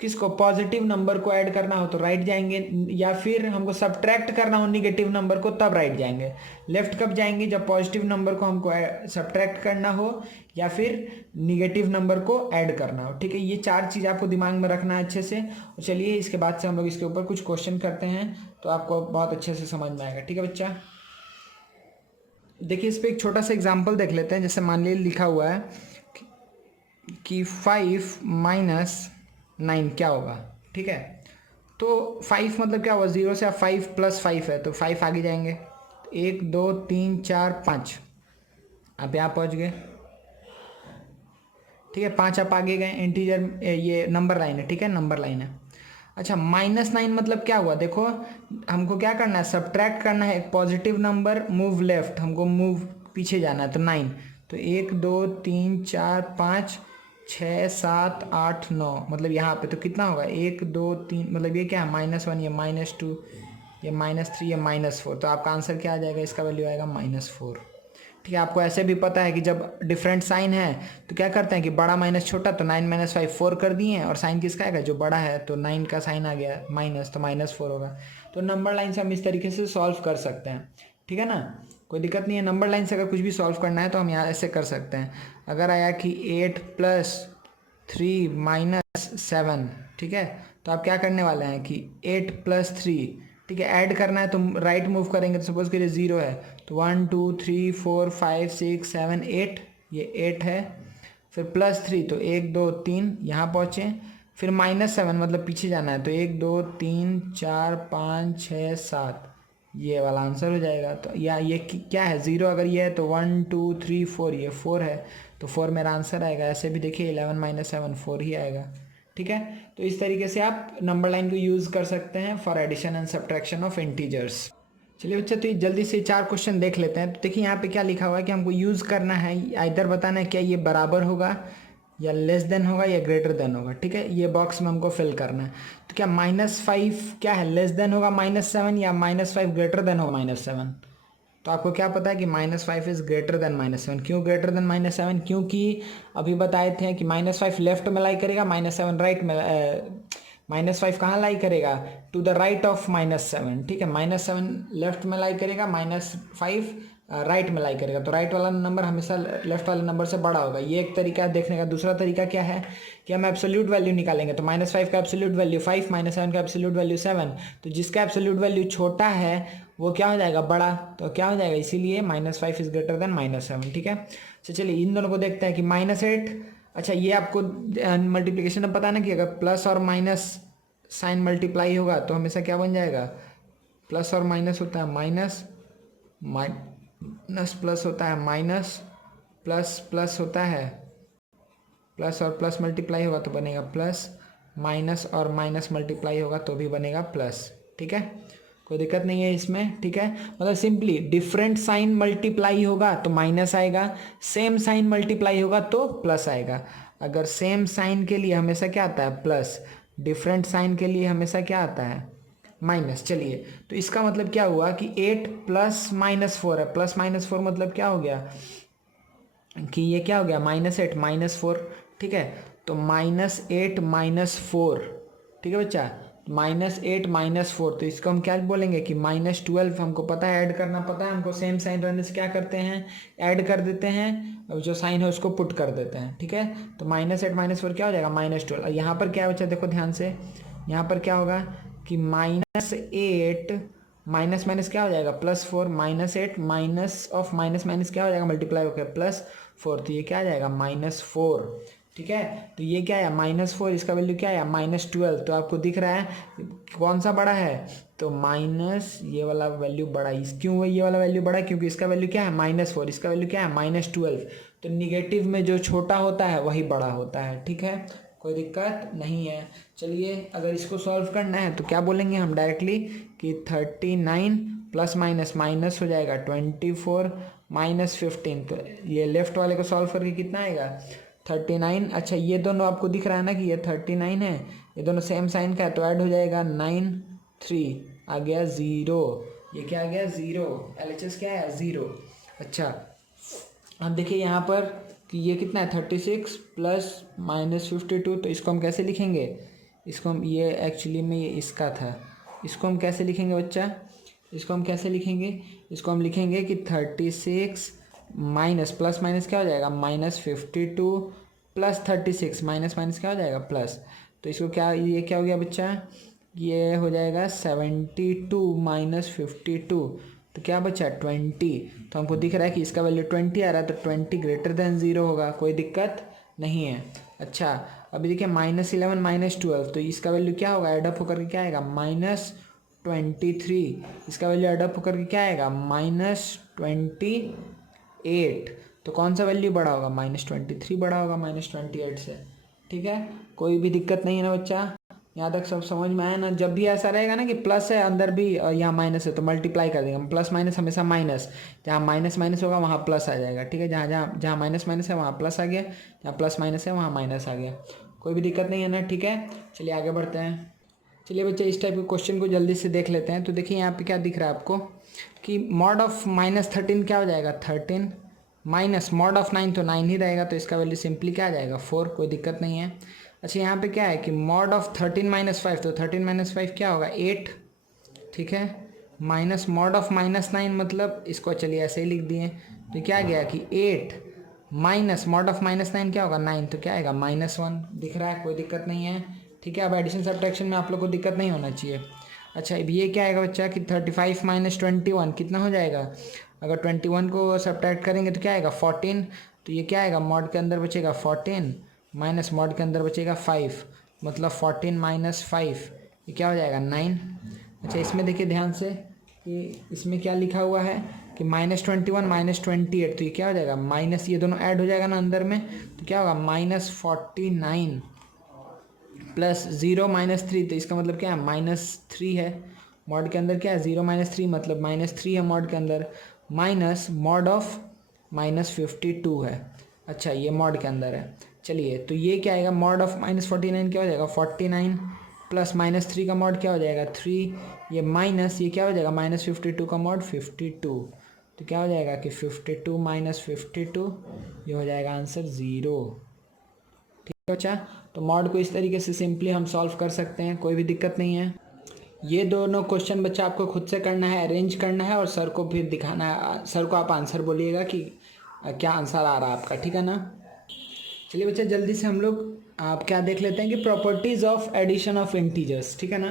किसको? पॉजिटिव नंबर को ऐड करना हो तो राइट जाएंगे, या फिर हमको सब्ट्रैक्ट करना हो निगेटिव नंबर को तब राइट जाएंगे। लेफ्ट कब जाएंगे? जब पॉजिटिव नंबर को हमको सब्ट्रैक्ट करना हो या फिर निगेटिव नंबर को ऐड करना हो। ठीक है, ये 4 चीज़ आपको दिमाग में रखना है अच्छे से। और चलिए इसके बाद से हम लोग इसके ऊपर कुछ क्वेश्चन करते हैं तो आपको बहुत अच्छे से समझ में आएगा। ठीक है बच्चा, देखिए इस पर एक छोटा सा एग्जाम्पल देख लेते हैं। जैसे मान लीजिए लिखा हुआ है कि 5 - 9 क्या होगा? ठीक है, तो 5 मतलब क्या हुआ? 0 से आप 5 + 5 है तो 5 आगे जाएंगे। 1 2 3 4 5, आप यहाँ पहुँच गए। ठीक है, 5 आप आगे गए। इंटीजर ये नंबर लाइन है। ठीक है, नंबर लाइन है। अच्छा, -9 मतलब क्या हुआ? देखो हमको क्या करना है? सब्ट्रैक्ट करना है एक पॉजिटिव नंबर, मूव लेफ्ट, हमको मूव पीछे जाना है तो 9। तो 1 2 3 4 5 6 7 8 9, मतलब यहाँ पे तो कितना होगा? 1 2 3, मतलब ये क्या है? -1, ये -2, ये -3, ये -4, तो आपका आंसर क्या आ जाएगा, इसका वैल्यू आएगा -4। ठीक है, आपको ऐसे भी पता है कि जब डिफरेंट साइन है तो क्या करते हैं कि बड़ा माइनस छोटा, तो 9 - 5 4 कर दिए हैं, और साइन किसका आएगा, जो बड़ा है, तो 9 का साइन आ गया माइनस, तो -4 होगा। तो नंबर लाइन से हम इस तरीके से सॉल्व कर सकते हैं। ठीक है ना, कोई दिक्कत नहीं है। नंबर लाइन से अगर कुछ भी सॉल्व करना है तो हम यहाँ ऐसे कर सकते हैं। अगर आया कि 8 + 3 - 7, ठीक है, तो आप क्या करने वाले हैं कि 8 + 3, ठीक है, ऐड करना है तो राइट मूव करेंगे, तो सपोज करिए 0 है, तो 1 2 3 4 5 6 7 8, ये 8 है। फिर +3, तो 1 2 3 यहाँ पहुँचे। फिर -7 मतलब पीछे जाना है, तो 1 2 3 4 5 6 7, ये वाला आंसर हो जाएगा। तो या ये क्या है, 0 अगर ये है तो 1 2 3 4, ये 4 है, तो 4 मेरा आंसर आएगा। ऐसे भी देखिए 11 - 7 4 ही आएगा। ठीक है, तो इस तरीके से आप नंबर लाइन को यूज़ कर सकते हैं for addition and subtraction of integers. चलिए बच्चा, तो ये जल्दी से 4 क्वेश्चन देख लेते हैं। तो देखिए यहाँ पे क्या लिखा हुआ है कि हमको यूज़ करना है, इधर बताना है क्या ये बराबर होगा या लेस देन होगा या ग्रेटर देन होगा। ठीक है, ये बॉक्स में हमको फिल करना है। तो क्या -5 क्या है, लेस देन होगा -7, या -5 ग्रेटर देन होगा -7। तो आपको क्या पता है कि -5 इज़ ग्रेटर देन -7। क्यों ग्रेटर देन -7, क्योंकि अभी बताए थे कि -5 लेफ्ट में लाई करेगा, -7 राइट में, -5 कहाँ लाई करेगा, टू द राइट ऑफ -7। ठीक है, -7 लेफ्ट में लाई करेगा, -5 राइट में लाई करेगा, तो राइट वाला नंबर हमेशा लेफ्ट वाले नंबर से बड़ा होगा। ये एक तरीका है देखने का। दूसरा तरीका क्या है कि हम एब्सोल्यूट वैल्यू निकालेंगे, तो -5 का एब्सोल्यूट वैल्यू 5, -7 का एब्सोल्यूट वैल्यू 7, तो जिसका एब्सोल्यूट वैल्यू छोटा है वो क्या हो जाएगा, बड़ा, तो क्या हो जाएगा, इसीलिए -5 इज़ ग्रेटर देन -7। ठीक है, तो चलिए इन दोनों को देखते हैं कि -8, अच्छा ये आपको मल्टीप्लिकेशन में पता ना कि अगर प्लस और माइनस साइन मल्टीप्लाई होगा तो हमेशा क्या बन जाएगा, प्लस और माइनस होता है माइनस, माइनस प्लस होता है माइनस, प्लस प्लस होता है प्लस, और प्लस मल्टीप्लाई होगा तो बनेगा प्लस, माइनस और माइनस मल्टीप्लाई होगा तो भी बनेगा प्लस। ठीक है, कोई दिक्कत नहीं है इसमें। ठीक है, मतलब सिंपली डिफरेंट साइन मल्टीप्लाई होगा तो माइनस आएगा, सेम साइन मल्टीप्लाई होगा तो प्लस आएगा। अगर सेम साइन के लिए हमेशा क्या आता है, प्लस, डिफरेंट साइन के लिए हमेशा क्या आता है, माइनस। चलिए, तो इसका मतलब क्या हुआ कि 8 + -4 है, +-4 मतलब क्या हो गया कि ये क्या हो गया, -8 - 4। ठीक है, तो -8 - 4, ठीक है बच्चा, -8 - 4, तो इसको हम क्या बोलेंगे कि -12। हमको पता है ऐड करना पता है हमको, सेम साइन रहने से क्या करते हैं, ऐड कर देते हैं, और जो साइन है उसको पुट कर देते हैं। ठीक है, तो -8 - 4 क्या हो जाएगा, -12। और यहाँ पर क्या है बच्चा, देखो ध्यान से, यहाँ पर क्या होगा कि -8 माइनस माइनस क्या हो जाएगा, +4, -8 माइनस ऑफ माइनस माइनस क्या हो जाएगा, मल्टीप्लाई होकर +4, तो ये क्या आ जाएगा, -4। ठीक है, तो ये क्या है, -4, इसका वैल्यू क्या है, -12। तो आपको दिख रहा है कौन सा बड़ा है, तो माइनस ये वाला वैल्यू बड़ा है। क्यों ये वाला वैल्यू बड़ा है, क्योंकि इसका वैल्यू क्या है, -4, इसका वैल्यू क्या है, -12। तो निगेटिव में जो छोटा होता है वही बड़ा होता है। ठीक है, कोई दिक्कत नहीं है। चलिए, अगर इसको सॉल्व करना है तो क्या बोलेंगे हम डायरेक्टली कि 39 प्लस माइनस माइनस हो जाएगा 24 -15, तो ये लेफ्ट वाले को सॉल्व करके कितना आएगा, 39। अच्छा, ये दोनों आपको दिख रहा है ना कि ये 39 है, ये दोनों सेम साइन का है, तो ऐड हो जाएगा 9 3 आ गया 0। ये क्या आ गया, 0। LHS क्या है, 0। अच्छा, अब देखिए यहाँ पर कि ये कितना है, 36 + -52, तो इसको हम कैसे लिखेंगे, इसको हम, ये एक्चुअली में ये इसका था, इसको हम कैसे लिखेंगे बच्चा, इसको हम कैसे लिखेंगे, इसको हम लिखेंगे कि 36 माइनस प्लस माइनस क्या हो जाएगा, -52 + 36 माइनस माइनस क्या हो जाएगा, प्लस। तो इसको क्या, ये क्या हो गया बच्चा, ये हो जाएगा 72 - 52, तो क्या बचा 20। तो हमको दिख रहा है कि इसका वैल्यू 20 आ रहा है, तो 20 ग्रेटर देन 0 होगा, कोई दिक्कत नहीं है। अच्छा, अभी देखिए -11 - 12, तो इसका वैल्यू क्या होगा, एडअप होकर के क्या आएगा, -23। इसका वैल्यू एडअप होकर के क्या आएगा, -28। तो कौन सा वैल्यू बड़ा होगा, -23 बड़ा होगा -28 से। ठीक है, कोई भी दिक्कत नहीं है ना बच्चा, यहाँ तक सब समझ में आया ना। जब भी ऐसा रहेगा ना कि प्लस है अंदर भी और यहाँ माइनस है तो मल्टीप्लाई कर देंगे, प्लस माइनस हमेशा माइनस, जहाँ माइनस माइनस होगा वहाँ प्लस आ जाएगा। ठीक है, जहाँ जहाँ जहाँ माइनस माइनस है वहाँ प्लस आ गया, जहाँ प्लस माइनस है वहाँ माइनस आ गया, कोई भी दिक्कत नहीं है ना। ठीक है, चलिए आगे बढ़ते हैं। चलिए बच्चे इस टाइप के क्वेश्चन को जल्दी से देख लेते हैं। तो देखिए यहाँ पे क्या दिख रहा है आपको कि मॉड ऑफ -13 क्या हो जाएगा 13, माइनस मॉड ऑफ 9 तो 9 ही रहेगा, तो इसका वैल्यू सिंपली क्या आ जाएगा 4, कोई दिक्कत नहीं है। अच्छा यहाँ पे क्या है कि मॉड ऑफ 13 - 5, तो 13 - 5 क्या होगा 8, ठीक है, माइनस मॉड ऑफ -9 मतलब इसको चलिए ऐसे ही लिख दिए, तो क्या गया कि 8 माइनस मॉड ऑफ -9 क्या होगा 9, तो क्या आएगा -1, दिख रहा है, कोई दिक्कत नहीं है, ठीक है। अब एडिशन सब्ट्रैक्शन में आप लोग को दिक्कत नहीं होना चाहिए। अच्छा अब ये क्या आएगा बच्चा कि 35 - 21 कितना हो जाएगा, अगर 21 को सब्ट्रैक्ट करेंगे तो क्या आएगा 14, तो ये क्या आएगा मॉड के अंदर बचेगा 14 माइनस मॉड के अंदर बचेगा 5, मतलब 14 - 5 ये क्या हो जाएगा 9। अच्छा इसमें देखिए ध्यान से कि इसमें क्या लिखा हुआ है कि -21 - 28, तो ये क्या हो जाएगा माइनस, ये दोनों ऐड हो जाएगा ना अंदर में, तो क्या होगा -49 प्लस 0 - 3, तो इसका मतलब क्या है -3 है। मॉड के अंदर क्या है 0 - 3 मतलब -3 है मॉड के अंदर, माइनस मॉड ऑफ -52 है। अच्छा ये मॉड के अंदर है। चलिए तो ये क्या आएगा मॉड ऑफ -49 क्या हो जाएगा 49 प्लस -3 का मॉड क्या हो जाएगा 3, ये माइनस ये क्या हो जाएगा -52 का मॉड 52, तो क्या हो जाएगा कि 52 - 52 ये हो जाएगा आंसर 0। ठीक है बच्चा, तो मॉड को इस तरीके से सिंपली हम सॉल्व कर सकते हैं, कोई भी दिक्कत नहीं है। ये दोनों क्वेश्चन बच्चा आपको खुद से करना है, अरेंज करना है और सर को फिर दिखाना है, सर को आप आंसर बोलिएगा कि क्या आंसर आ रहा है आपका, ठीक है ना। चलिए बच्चा जल्दी से हम लोग आप क्या देख लेते हैं कि properties of addition of integers, ठीक है ना,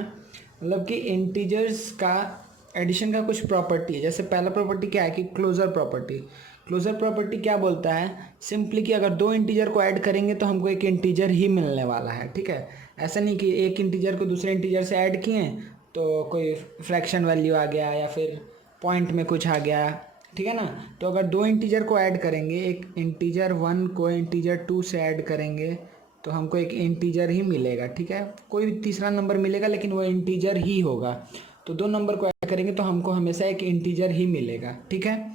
मतलब कि इंटीजर्स का एडिशन का कुछ प्रॉपर्टी है। जैसे पहला प्रॉपर्टी क्या है कि क्लोजर प्रॉपर्टी। क्लोजर प्रॉपर्टी क्या बोलता है सिंपली कि अगर दो इंटीजर को ऐड करेंगे तो हमको एक इंटीजर ही मिलने वाला है, ठीक है। ऐसा नहीं कि एक इंटीजर को दूसरे इंटीजर से ऐड किए तो कोई फ्रैक्शन वैल्यू आ गया या फिर पॉइंट में कुछ आ गया, ठीक है ना। तो अगर दो इंटीजर को ऐड करेंगे, एक इंटीजर 1 को इंटीजर 2 से ऐड करेंगे तो हमको एक इंटीजर ही मिलेगा, ठीक है। कोई भी तीसरा नंबर मिलेगा लेकिन वो इंटीजर ही होगा। तो दो नंबर को ऐड करेंगे तो हमको हमेशा एक इंटीजर ही मिलेगा, ठीक है।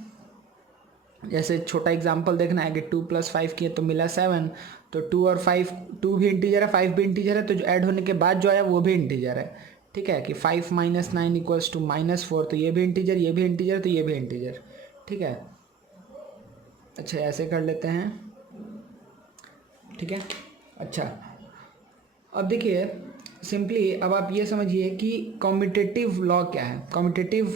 जैसे छोटा एग्जांपल देखना है कि 2 + 5 किए तो मिला 7, तो 2 और 5, 2 भी इंटीजर है 5 भी इंटीजर है, तो जो ऐड होने के बाद जो आया वो भी इंटीजर है, ठीक है। कि 5 - 9 = -4, तो ये भी इंटीजर, ये भी इंटीजर, तो ये भी इंटीजर, ठीक है। अच्छा ऐसे कर लेते हैं, ठीक है। अच्छा अब देखिए सिंपली अब आप ये समझिए कि कॉम्यूटेटिव लॉ क्या है, कॉम्यूटेटिव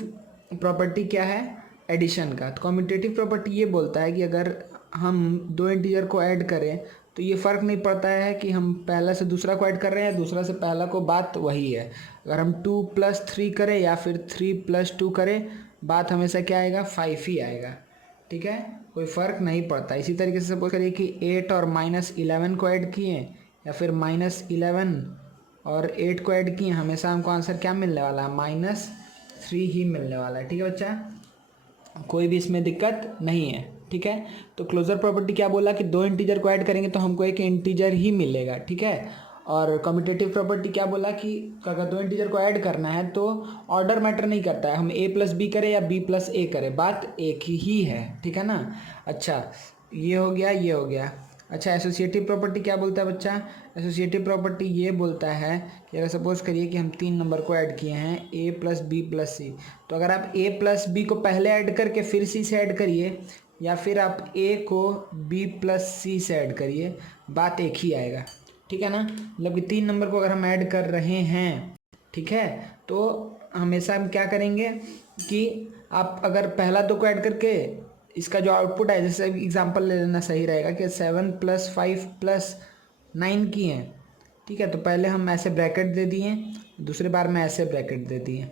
प्रॉपर्टी क्या है एडिशन का। तो कॉम्यूटेटिव प्रॉपर्टी ये बोलता है कि अगर हम दो इंटीजर को ऐड करें तो ये फ़र्क नहीं पड़ता है कि हम पहला से दूसरा को ऐड कर रहे हैं दूसरा से पहला को, बात वही है। अगर हम 2 + 3 करें या फिर 3 + 2 करें, बात हमेशा क्या आएगा 5 ही आएगा, ठीक है, कोई फ़र्क नहीं पड़ता। इसी तरीके से सपोज करिए कि 8 और -11 को ऐड किए या फिर -11 और 8 को ऐड किए, हमेशा हमको आंसर क्या मिलने वाला है -3 ही मिलने वाला है, ठीक है बच्चा, कोई भी इसमें दिक्कत नहीं है, ठीक है। तो क्लोजर प्रॉपर्टी क्या बोला कि दो इंटीजर को ऐड करेंगे तो हमको एक इंटीजर ही मिलेगा, ठीक है। और कम्यूटेटिव प्रॉपर्टी क्या बोला कि अगर दो इंटीजर को ऐड करना है तो ऑर्डर मैटर नहीं करता है, हम a + b करें या b + a करें, बात एक ही है, ठीक है ना। अच्छा ये हो गया, ये हो गया। अच्छा एसोसिएटिव प्रॉपर्टी क्या बोलता है बच्चा, एसोसिएटिव प्रॉपर्टी ये बोलता है कि अगर सपोज करिए कि हम 3 नंबर को ऐड किए हैं a + b + c, तो अगर आप a + b को पहले ऐड करके फिर c से ऐड करिए या फिर आप a को b + c से ऐड करिए, बात एक ही आएगा, ठीक है ना। मतलब कि 3 नंबर को अगर हम ऐड कर रहे हैं, ठीक है, तो हमेशा हम क्या करेंगे कि आप अगर पहला दो को ऐड करके इसका जो आउटपुट है, जैसे एग्जांपल ले लेना सही रहेगा कि 7 + 5 + 9 किए हैं, ठीक है, तो पहले हम ऐसे ब्रैकेट दे दिए, दूसरे बार में ऐसे ब्रैकेट दे दिए,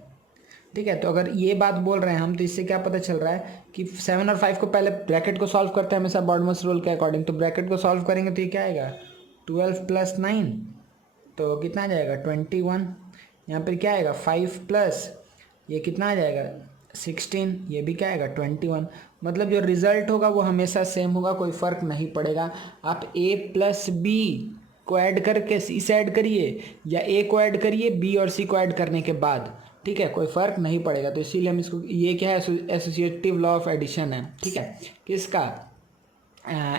ठीक है। तो अगर ये बात बोल रहे हैं हम तो इससे क्या पता चल रहा है कि 7 और 5 को पहले ब्रैकेट को सॉल्व करते हैं हमेशा बॉडमस रूल के अकॉर्डिंग, तो ब्रैकेट को सॉल्व करेंगे तो ये क्या आएगा 12 + 9, तो कितना आ जाएगा 21। यहाँ पर क्या आएगा 5 प्लस ये कितना आ जाएगा 16, ये भी क्या आएगा 21। मतलब जो रिज़ल्ट होगा वो हमेशा सेम होगा, कोई फ़र्क नहीं पड़ेगा। आप a + b को ऐड करके c से ऐड करिए या a को ऐड करिए b और c को ऐड करने के बाद, ठीक है, कोई फ़र्क नहीं पड़ेगा। तो इसीलिए हम इसको, ये क्या है एसोसिएटिव लॉ ऑफ एडिशन है, ठीक है, किसका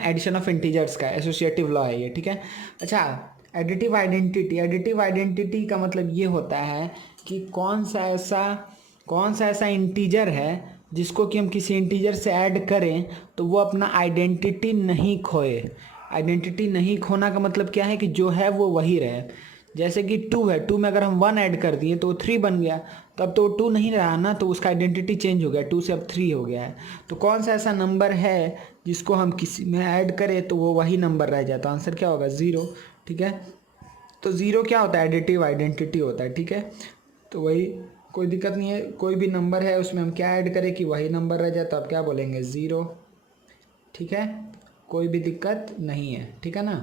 एडिशन ऑफ इंटीजर्स का एसोसिएटिव लॉ है ये, ठीक है। अच्छा एडिटिव आइडेंटिटी का मतलब ये होता है कि कौन सा ऐसा इंटीजर है जिसको कि हम किसी इंटीजर से ऐड करें तो वो अपना आइडेंटिटी नहीं खोए। आइडेंटिटी नहीं खोना का मतलब क्या है कि जो है वो वही रहे। जैसे कि 2 है, 2 में अगर हम 1 ऐड कर दिए तो 3 बन गया, तो अब तो 2 नहीं रहा ना, तो उसका आइडेंटिटी चेंज हो गया, 2 से अब 3 हो गया है। तो कौन सा ऐसा नंबर है जिसको हम किसी में ऐड करें तो वो वही नंबर रह जाए, तो आंसर क्या होगा? 0। ठीक है, तो 0 क्या होता है? एडिटिव आइडेंटिटी होता है। ठीक है, तो वही, कोई दिक्कत नहीं है, कोई भी नंबर है उसमें हम क्या ऐड करें कि वही नंबर रह जाए, तो आप क्या बोलेंगे? 0। ठीक है, कोई भी दिक्कत नहीं है। ठीक है ना,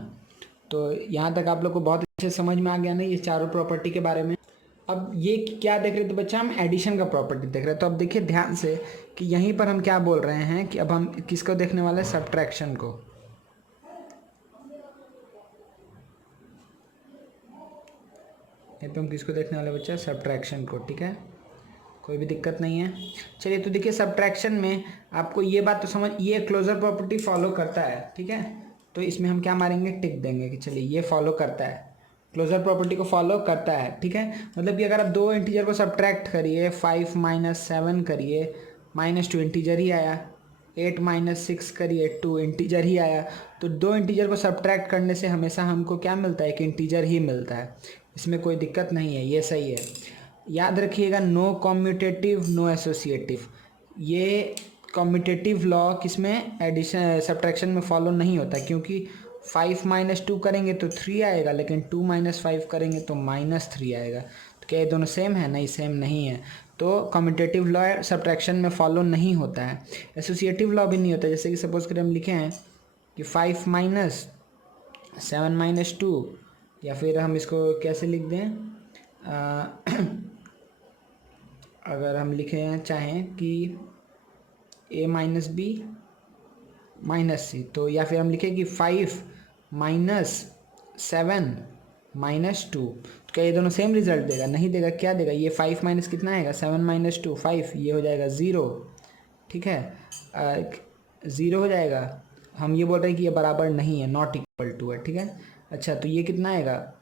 तो यहाँ तक आप लोग को बहुत अच्छे समझ में आ गया ना ये चारों प्रॉपर्टी के बारे में। अब ये क्या देख रहे थे बच्चा? हम एडिशन का प्रॉपर्टी देख रहे हैं। तो अब देखिए ध्यान से कि यहीं पर हम क्या बोल रहे हैं कि अब हम किसको देखने वाले हैं? सब्ट्रैक्शन को। यहाँ पे हम किसको देखने वाले बच्चा? सब्ट्रैक्शन को। ठीक है, कोई भी दिक्कत नहीं है। चलिए, तो देखिए सब्ट्रैक्शन में आपको ये बात तो समझ, ये क्लोजर प्रॉपर्टी फॉलो करता है। ठीक है, तो इसमें हम क्या मारेंगे? टिक देंगे कि चलिए ये फॉलो करता है, क्लोजर प्रॉपर्टी को फॉलो करता है। ठीक है, मतलब कि अगर आप दो इंटीजर को सब्ट्रैक्ट करिए, 5 - 7 करिए, -2 इंटीजर ही आया, 8 - 6 करिए, 2 इंटीजर ही आया। तो दो इंटीजर को सब्ट्रैक्ट करने से हमेशा हमको क्या मिलता है? एक इंटीजर ही मिलता है, इसमें कोई दिक्कत नहीं है, ये सही है। याद रखिएगा, नो कम्यूटेटिव नो एसोसिएटिव, ये कम्यूटेटिव लॉ किसमें? एडिशन सब्ट्रैक्शन में फॉलो नहीं होता, क्योंकि 5 - 2 करेंगे तो 3 आएगा, लेकिन 2 - 5 करेंगे तो -3 आएगा। तो क्या ये दोनों सेम है? नहीं, सेम नहीं है। तो कम्यूटेटिव लॉ सब्ट्रैक्शन में फॉलो नहीं होता है। एसोसिएटिव लॉ भी नहीं होता। जैसे कि सपोज करें हम लिखे हैं कि 5 - 7 - 2, या फिर हम इसको कैसे लिख दें? अगर हम लिखें चाहें कि a - b - c, तो या फिर हम लिखें कि 5 - 7 - 2, तो क्या ये दोनों सेम रिजल्ट देगा? नहीं देगा। क्या देगा? ये 5 माइनस कितना आएगा? 7 - 2 5, ये हो जाएगा 0। ठीक है, 0 हो जाएगा। हम ये बोल रहे हैं कि ये बराबर नहीं है, नॉट इक्वल टू है। ठीक है, अच्छा, तो ये कितना आएगा?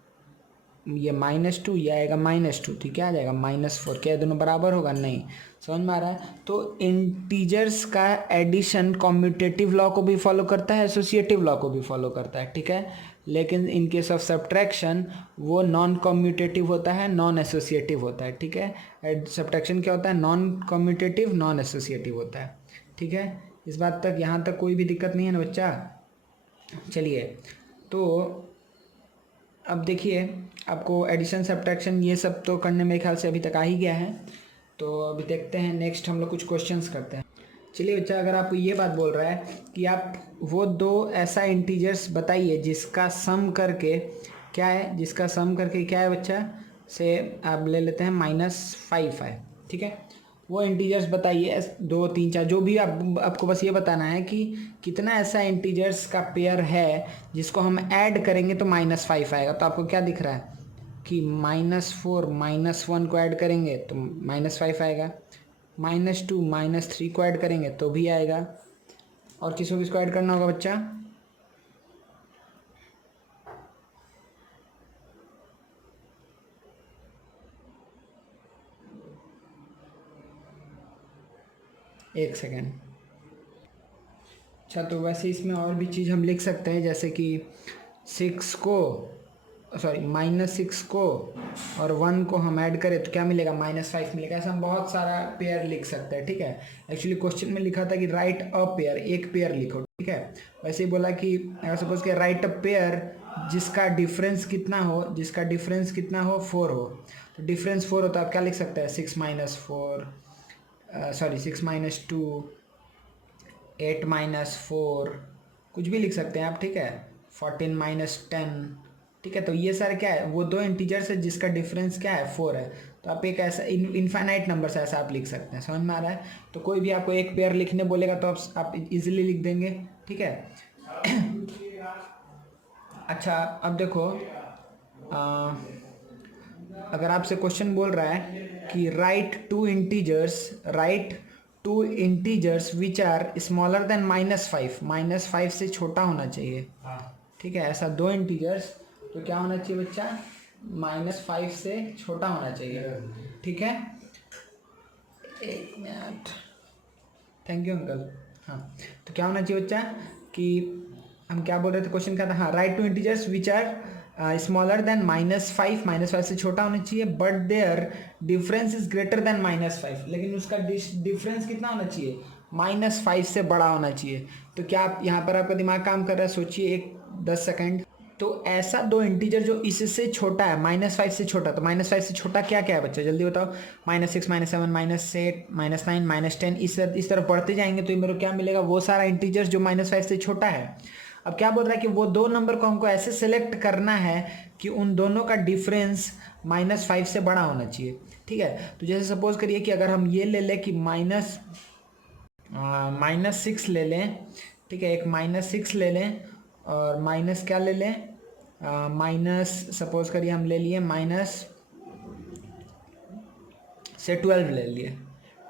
ये -2, ये आएगा -2, तो क्या आ जाएगा? -4। क्या दोनों बराबर होगा? नहीं। समझ में आ रहा है? तो इंटीजर्स का एडिशन कम्यूटेटिव लॉ को भी फॉलो करता है, एसोसिएटिव लॉ को भी फॉलो करता है। ठीक है, लेकिन इन केस ऑफ सब्ट्रैक्शन वो नॉन कम्यूटेटिव होता है, नॉन एसोसिएटिव होता है। ठीक है, सब्ट्रैक्शन क्या होता है? नॉन कम्यूटेटिव नॉन एसोसिएटिव होता है। ठीक है, इस बात तक, यहाँ तक कोई भी दिक्कत नहीं है ना बच्चा? चलिए, तो अब देखिए, आपको एडिशन सब्ट्रैक्शन ये सब तो करने मेरे ख्याल से अभी तक आ ही गया है। तो अभी देखते हैं, नेक्स्ट हम लोग कुछ क्वेश्चंस करते हैं। चलिए बच्चा, अगर आपको ये बात बोल रहा है कि आप वो दो ऐसा इंटीजर्स बताइए जिसका सम करके क्या है, जिसका सम करके क्या है बच्चा? से आप ले लेते हैं -5 है। ठीक है, वो इंटीजर्स बताइए, 2 3 4, जो भी आपको बस ये बताना है कि कितना ऐसा इंटीजर्स का पेयर है जिसको हम ऐड करेंगे तो -5 आएगा। तो आपको क्या दिख रहा है कि -4 -1 को ऐड करेंगे तो -5 आएगा, -2 -3 को ऐड करेंगे तो भी आएगा। और किसको ऐड करना होगा बच्चा? एक सेकेंड। अच्छा, तो वैसे इसमें और भी चीज़ हम लिख सकते हैं, जैसे कि 6 को, सॉरी -6 को और 1 को हम ऐड करें तो क्या मिलेगा? -5 मिलेगा। ऐसा हम बहुत सारा पेयर लिख सकते हैं। ठीक है, एक्चुअली क्वेश्चन में लिखा था कि राइट अ पेयर, एक पेयर लिखो। ठीक है, वैसे ही बोला कि अगर सपोज के राइट अ पेयर जिसका डिफरेंस कितना हो, 4 हो, तो डिफरेंस 4 हो तो आप क्या लिख सकते हैं? 6 - 4, सॉरी 6 - 2, 8 - 4, कुछ भी लिख सकते हैं आप। ठीक है, 14 - 10। ठीक है, तो ये सारे क्या है? वो दो इंटीजर्स है जिसका डिफरेंस क्या है? 4 है। तो आप एक ऐसा इनफाइनाइट नंबर से ऐसा आप लिख सकते हैं। समझ में आ रहा है? तो कोई भी आपको एक पेयर लिखने बोलेगा तो आप इजीली लिख देंगे। ठीक है, अच्छा, अब देखो, अगर आपसे क्वेश्चन बोल रहा है कि write two integers which are smaller than -5, -5 से छोटा होना चाहिए। ठीक है, ऐसा दो इंटीजर्स तो क्या होना चाहिए बच्चा, -5 से छोटा होना चाहिए, ठीक है। एक मिनट, थैंक यू अंकल। हाँ, तो क्या होना चाहिए बच्चा कि हम क्या बोल रहे थे, क्वेश्चन क्या था, हाँ, write two integers which are smaller than -5, -5 से छोटा होना चाहिए, but their difference is greater than -5, लेकिन उसका डिफरेंस कितना होना चाहिए, -5 से बड़ा होना चाहिए। तो क्या आप यहाँ पर आपका दिमाग काम कर रहा है, सोचिए एक 10 सेकेंड। तो ऐसा दो इंटीजर जो इससे छोटा है, -5 से छोटा, तो -5 से छोटा क्या क्या है बच्चा, जल्दी बताओ। -6, -7, -8, -9, -10, इस तरफ बढ़ते जाएंगे तो मेरे को क्या मिलेगा, वो सारा इंटीजर जो -5 से छोटा है। अब क्या बोल रहा है कि वो दो नंबर को हमको ऐसे सेलेक्ट करना है कि उन दोनों का डिफरेंस -5 से बड़ा होना चाहिए, ठीक है। तो जैसे सपोज करिए कि अगर हम ये ले लें कि -6 ले लें, ठीक है, एक -6 ले लें और माइनस क्या ले लें, माइनस सपोज करिए हम ले लिए माइनस से 12 ले लिए,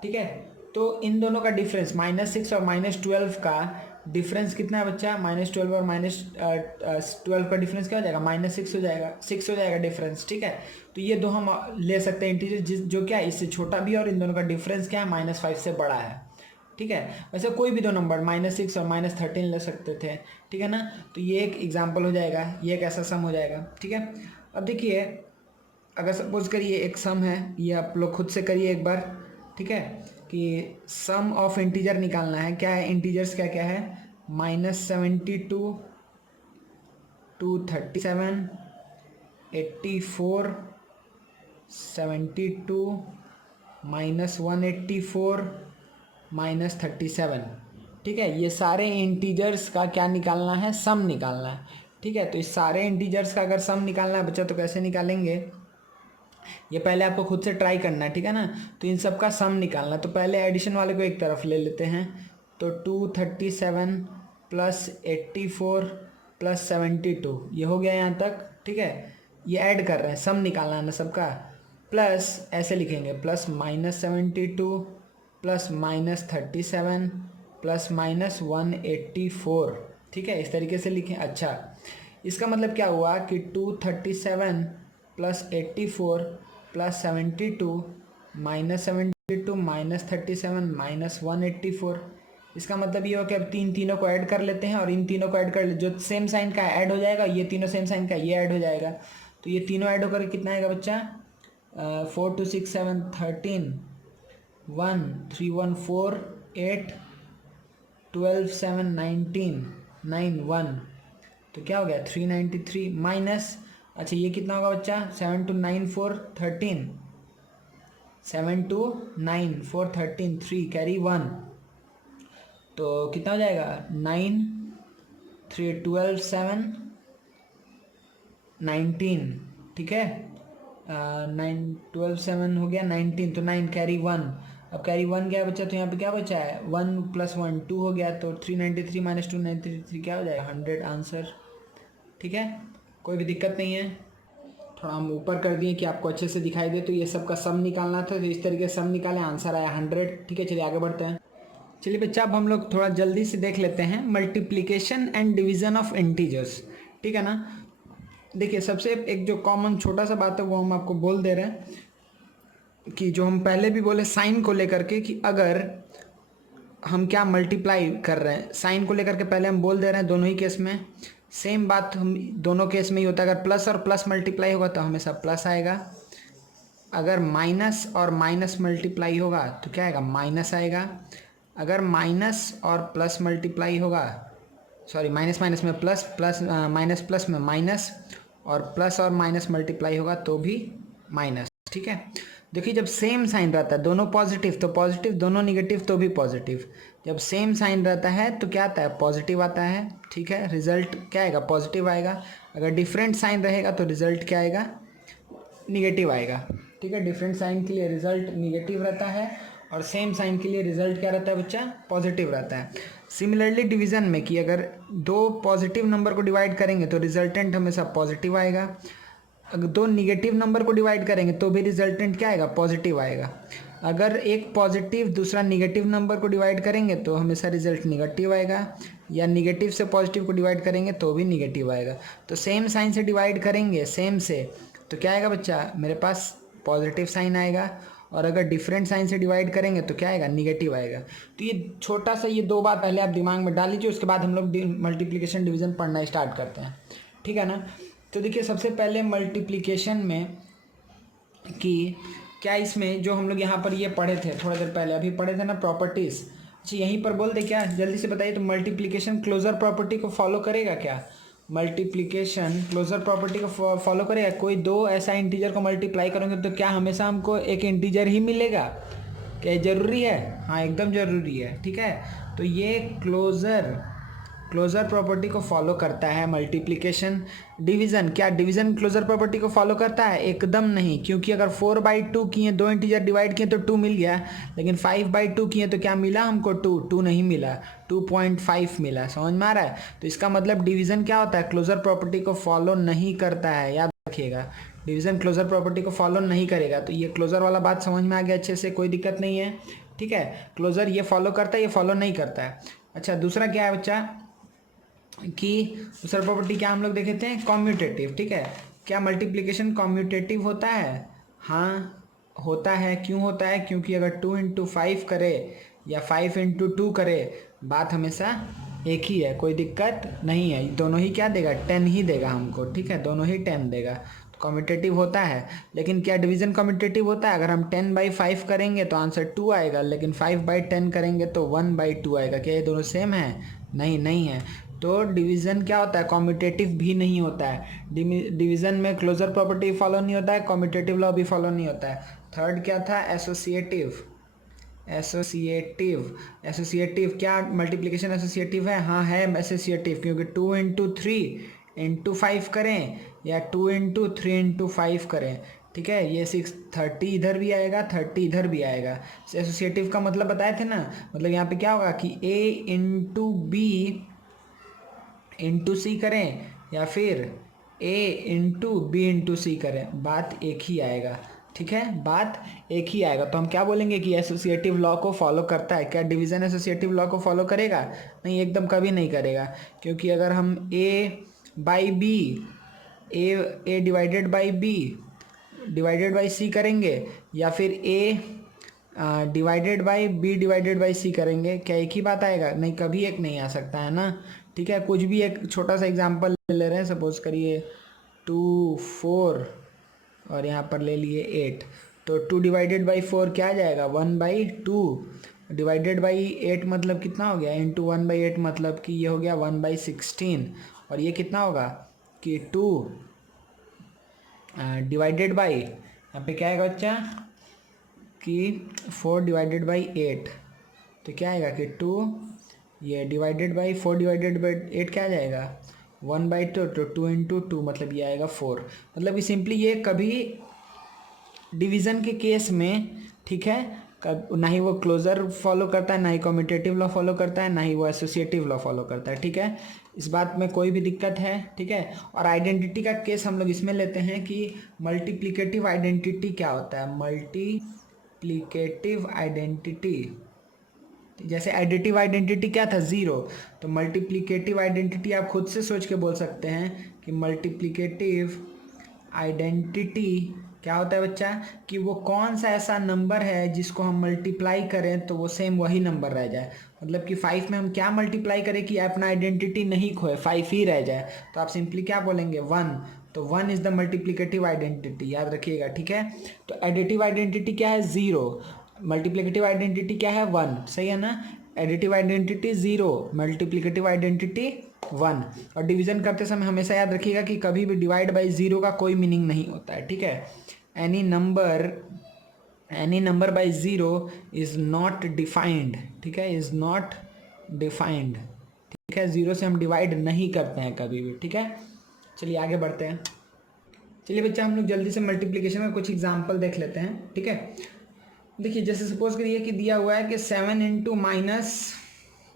ठीक है। तो इन दोनों का डिफरेंस -6 और -12 का डिफरेंस कितना है बच्चा, -12 और -12 का डिफरेंस क्या हो जाएगा, -6 हो जाएगा, 6 हो जाएगा डिफरेंस, ठीक है। तो ये दो हम ले सकते हैं इंटीजर जो क्या है इससे छोटा भी है और इन दोनों का डिफरेंस क्या है, -5 से बड़ा है, ठीक है। वैसे कोई भी दो नंबर -6 और -13 ले सकते थे, ठीक है ना। तो ये एक एग्जांपल हो जाएगा, ये एक ऐसा सम हो जाएगा, ठीक है। अब देखिए, अगर सपोज करिए एक सम है, ये आप लोग खुद से करिए एक बार, ठीक है, कि सम ऑफ इंटीजर निकालना है। क्या है इंटीजर्स, क्या क्या है, -72 237 84 72 -184 -37, ठीक है। ये सारे इंटीजर्स का क्या निकालना है, सम निकालना है, ठीक है। तो इस सारे इंटीजर्स का अगर सम निकालना है बच्चा तो कैसे निकालेंगे, ये पहले आपको खुद से ट्राई करना है, ठीक है ना। तो इन सब का सम निकालना है, तो पहले एडिशन वाले को एक तरफ ले लेते हैं। तो 237 + 84 + 72 ये हो गया यहाँ तक, ठीक है। ये ऐड कर रहे हैं, सम निकालना है ना सबका, प्लस ऐसे लिखेंगे प्लस -72 + -37 + -184, ठीक है, इस तरीके से लिखें। अच्छा, इसका मतलब क्या हुआ कि 237 + 84 + 72 -72 -37 -184, इसका मतलब ये हो कि अब तीनों को ऐड कर लेते हैं और इन तीनों को ऐड कर ले, जो सेम साइन का ऐड हो जाएगा, ये तीनों सेम साइन का ये ऐड हो जाएगा। तो ये तीनों ऐड होकर कितना आएगा बच्चा, 4 2 6 7 13 1 3 1 4 8 12 7 19 9 1, तो क्या हो गया 393 माइनस, अच्छा ये कितना होगा बच्चा, 7 2 9 4 13 7 2 9 4 13 3 कैरी 1, तो कितना हो जाएगा 9 3 12 7 19, ठीक है। 9 12 7 हो गया 19, तो 9 कैरी 1, अब कैरी 1 गया बच्चा, तो यहाँ पे क्या बचा है 1 + 1 2 हो गया, तो 393 - 293 क्या हो जाएगा 100 आंसर, ठीक है। कोई भी दिक्कत नहीं है, थोड़ा हम ऊपर कर दिए कि आपको अच्छे से दिखाई दे। तो ये सब का सम निकालना था, तो इस तरीके से सम निकाले, आंसर आया 100, ठीक है। चलिए आगे बढ़ते हैं। चलिए बच्चा, अब हम लोग थोड़ा जल्दी से देख लेते हैं multiplication and division of integers, ठीक है ना। देखिए, सबसे एक जो कॉमन छोटा सा बात है वो हम आपको बोल दे रहे हैं कि जो हम पहले भी बोले साइन को लेकर के, कि अगर हम क्या मल्टीप्लाई कर रहे हैं साइन को लेकर के, पहले हम बोल दे रहे हैं दोनों ही केस में सेम बात, हम दोनों केस में ही होता है। अगर प्लस और प्लस मल्टीप्लाई होगा तो हमेशा प्लस आएगा, अगर माइनस और माइनस मल्टीप्लाई होगा तो क्या आएगा, माइनस आएगा। अगर माइनस और प्लस मल्टीप्लाई होगा, सॉरी माइनस माइनस में प्लस, प्लस माइनस प्लस में माइनस, और प्लस और माइनस मल्टीप्लाई होगा तो भी माइनस, ठीक है। देखिए, जब सेम साइन रहता है, दोनों पॉजिटिव तो पॉजिटिव, दोनों निगेटिव तो भी पॉजिटिव, जब सेम साइन रहता है तो क्या आता है, पॉजिटिव आता है, ठीक है। रिजल्ट क्या आएगा, पॉजिटिव आएगा। अगर डिफरेंट साइन रहेगा तो रिजल्ट क्या आएगा, निगेटिव आएगा, ठीक है। डिफरेंट साइन के लिए रिजल्ट निगेटिव रहता है और सेम साइन के लिए रिजल्ट क्या रहता है बच्चा, पॉजिटिव रहता है। सिमिलरली डिवीज़न में कि अगर दो पॉजिटिव नंबर को डिवाइड करेंगे तो रिजल्टेंट हमेशा पॉजिटिव आएगा, अगर दो निगेटिव नंबर को डिवाइड करेंगे तो भी रिजल्टेंट क्या आएगा, पॉजिटिव आएगा। अगर एक पॉजिटिव दूसरा निगेटिव नंबर को डिवाइड करेंगे तो हमेशा रिजल्ट निगेटिव आएगा। या निगेटिव से पॉजिटिव को डिवाइड करेंगे तो भी निगेटिव आएगा। तो सेम साइन से डिवाइड करेंगे सेम से तो क्या आएगा बच्चा, मेरे पास पॉजिटिव साइन आएगा, और अगर डिफरेंट साइन से डिवाइड करेंगे तो क्या आएगा, निगेटिव आएगा। तो ये छोटा सा ये दो बात पहले आप दिमाग में डाल लीजिए, उसके बाद हम लोग मल्टीप्लिकेशन डिवीज़न पढ़ना स्टार्ट करते हैं, ठीक है ना। तो देखिए सबसे पहले मल्टीप्लिकेशन में कि क्या इसमें जो हम लोग यहाँ पर ये पढ़े थे थोड़ा देर पहले, अभी पढ़े थे ना प्रॉपर्टीज़, अच्छा यहीं पर बोल दे क्या, जल्दी से बताइए। तो मल्टीप्लिकेशन क्लोजर प्रॉपर्टी को फॉलो करेगा क्या, मल्टीप्लिकेशन क्लोजर प्रॉपर्टी को फॉलो करेगा। कोई दो ऐसा इंटीजर को मल्टीप्लाई करेंगे तो क्या हमेशा हमको एक इंटीजर ही मिलेगा, क्या ज़रूरी है, हाँ एकदम ज़रूरी है, ठीक है। तो ये क्लोजर प्रॉपर्टी को फॉलो करता है मल्टीप्लिकेशन। डिवीज़न, क्या डिवीज़न क्लोजर प्रॉपर्टी को फॉलो करता है, एकदम नहीं, क्योंकि अगर 4/2 किए, दो इंटीजर डिवाइड किए तो 2 मिल गया, लेकिन 5/2 किए तो क्या मिला हमको, 2 नहीं मिला, 2.5 मिला, समझ में आ रहा है। तो इसका मतलब डिवीज़न क्या होता है, क्लोजर प्रॉपर्टी को फॉलो नहीं करता है, याद रखिएगा, डिवीज़न क्लोजर प्रॉपर्टी को फॉलो नहीं करेगा। तो ये क्लोजर वाला बात समझ में आ गया अच्छे से, कोई दिक्कत नहीं है, ठीक है। क्लोजर ये फॉलो करता है, ये फॉलो नहीं करता है। अच्छा दूसरा क्या है बच्चा, कि दूसरा प्रॉपर्टी क्या हम लोग देखे थे, कॉम्यूटेटिव, ठीक है। क्या मल्टीप्लिकेशन कॉम्यूटेटिव होता है, हाँ होता है। क्यों होता है, क्योंकि अगर 2 × 5 करे या 5 × 2 करे, बात हमेशा एक ही है, कोई दिक्कत नहीं है, दोनों ही क्या देगा, 10 ही देगा हमको, ठीक है, दोनों ही 10 देगा, तो कॉम्यूटेटिव होता है। लेकिन क्या डिवीज़न कॉम्यूटेटिव होता है, अगर हम 10/5 करेंगे तो आंसर 2 आएगा, लेकिन 5/10 करेंगे तो 1/2 आएगा, क्या ये दोनों सेम है, नहीं है। तो डिवीज़न क्या होता है, कॉम्यूटेटिव भी नहीं होता है। डिवीज़न में क्लोजर प्रॉपर्टी फॉलो नहीं होता है, कॉम्यूटेटिव लॉ भी फॉलो नहीं होता है। थर्ड क्या था, एसोसिएटिव। क्या मल्टीप्लिकेशन एसोसिएटिव है, हाँ है एसोसिएटिव, क्योंकि 2 × 3 × 5 करें या 2 × 3 × 5 करें, ठीक है, ये 30 इधर भी आएगा, 30 इधर भी आएगा। एसोसिएटिव का मतलब बताए थे ना, मतलब यहाँ पे क्या होगा कि A × B × C करें या फिर A × B × C करें, बात एक ही आएगा, ठीक है, बात एक ही आएगा। तो हम क्या बोलेंगे कि एसोसिएटिव लॉ को फॉलो करता है। क्या डिवीज़न एसोसिएटिव लॉ को फॉलो करेगा, नहीं, एकदम कभी नहीं करेगा, क्योंकि अगर हम A divided by B divided by C करेंगे या फिर A divided by B divided by C करेंगे, क्या एक ही बात आएगा, नहीं, कभी एक नहीं आ सकता है ना, ठीक है। कुछ भी एक छोटा सा एग्जांपल ले रहे हैं, सपोज करिए 2, 4 और यहाँ पर ले लिए 8, तो 2 डिवाइडेड बाई 4 क्या आ जाएगा, 1/2 डिवाइडेड बाई 8 मतलब कितना हो गया, इंटू 1/8 मतलब कि ये हो गया 1/16, और ये कितना होगा कि 2 डिवाइडेड बाई, यहाँ पे क्या आएगा बच्चा कि 4 डिवाइडेड बाई 8, तो क्या आएगा कि 2, ये डिवाइडेड बाई 4 डिवाइडेड बाई 8 क्या आ जाएगा 1/2, तो 2 × 2 मतलब ये आएगा 4। मतलब कि सिंपली ये कभी डिवीज़न के केस में, ठीक है, ना ही वो क्लोजर फॉलो करता है, ना ही कम्यूटेटिव लॉ फॉलो करता है, ना ही वो एसोसिएटिव लॉ फॉलो करता है, ठीक है, इस बात में कोई भी दिक्कत है, ठीक है। और आइडेंटिटी का केस हम लोग इसमें लेते हैं कि मल्टीप्लिकेटिव आइडेंटिटी क्या होता है, मल्टीप्लिकेटिव आइडेंटिटी, जैसे एडिटिव आइडेंटिटी क्या था, 0, तो मल्टीप्लिकेटिव आइडेंटिटी आप खुद से सोच के बोल सकते हैं कि मल्टीप्लिकेटिव आइडेंटिटी क्या होता है बच्चा, कि वो कौन सा ऐसा नंबर है जिसको हम मल्टीप्लाई करें तो वो सेम वही नंबर रह जाए। मतलब कि 5 में हम क्या मल्टीप्लाई करें कि अपना आइडेंटिटी नहीं खोए, 5 ही रह जाए, तो आप सिंपली क्या बोलेंगे 1, तो 1 इज़ द मल्टीप्लिकेटिव आइडेंटिटी, याद रखिएगा, ठीक है। तो एडिटिव आइडेंटिटी क्या है, 0, मल्टीप्लिकेटिव आइडेंटिटी क्या है, 1, सही है ना। Additive identity 0, multiplicative identity 1। और डिवीज़न करते समय हमेशा याद रखिएगा कि कभी भी डिवाइड बाई 0 का कोई मीनिंग नहीं होता है, ठीक है। Any number by 0 is not defined, ठीक है, इज़ नॉट डिफाइंड, ठीक है, 0 से हम डिवाइड नहीं करते हैं कभी भी, ठीक है। चलिए आगे बढ़ते हैं। चलिए बच्चा हम लोग जल्दी से मल्टीप्लिकेशन का कुछ एग्जाम्पल देख लेते हैं, ठीक है। देखिए जैसे सपोज करिए कि दिया हुआ है कि 7 × माइनस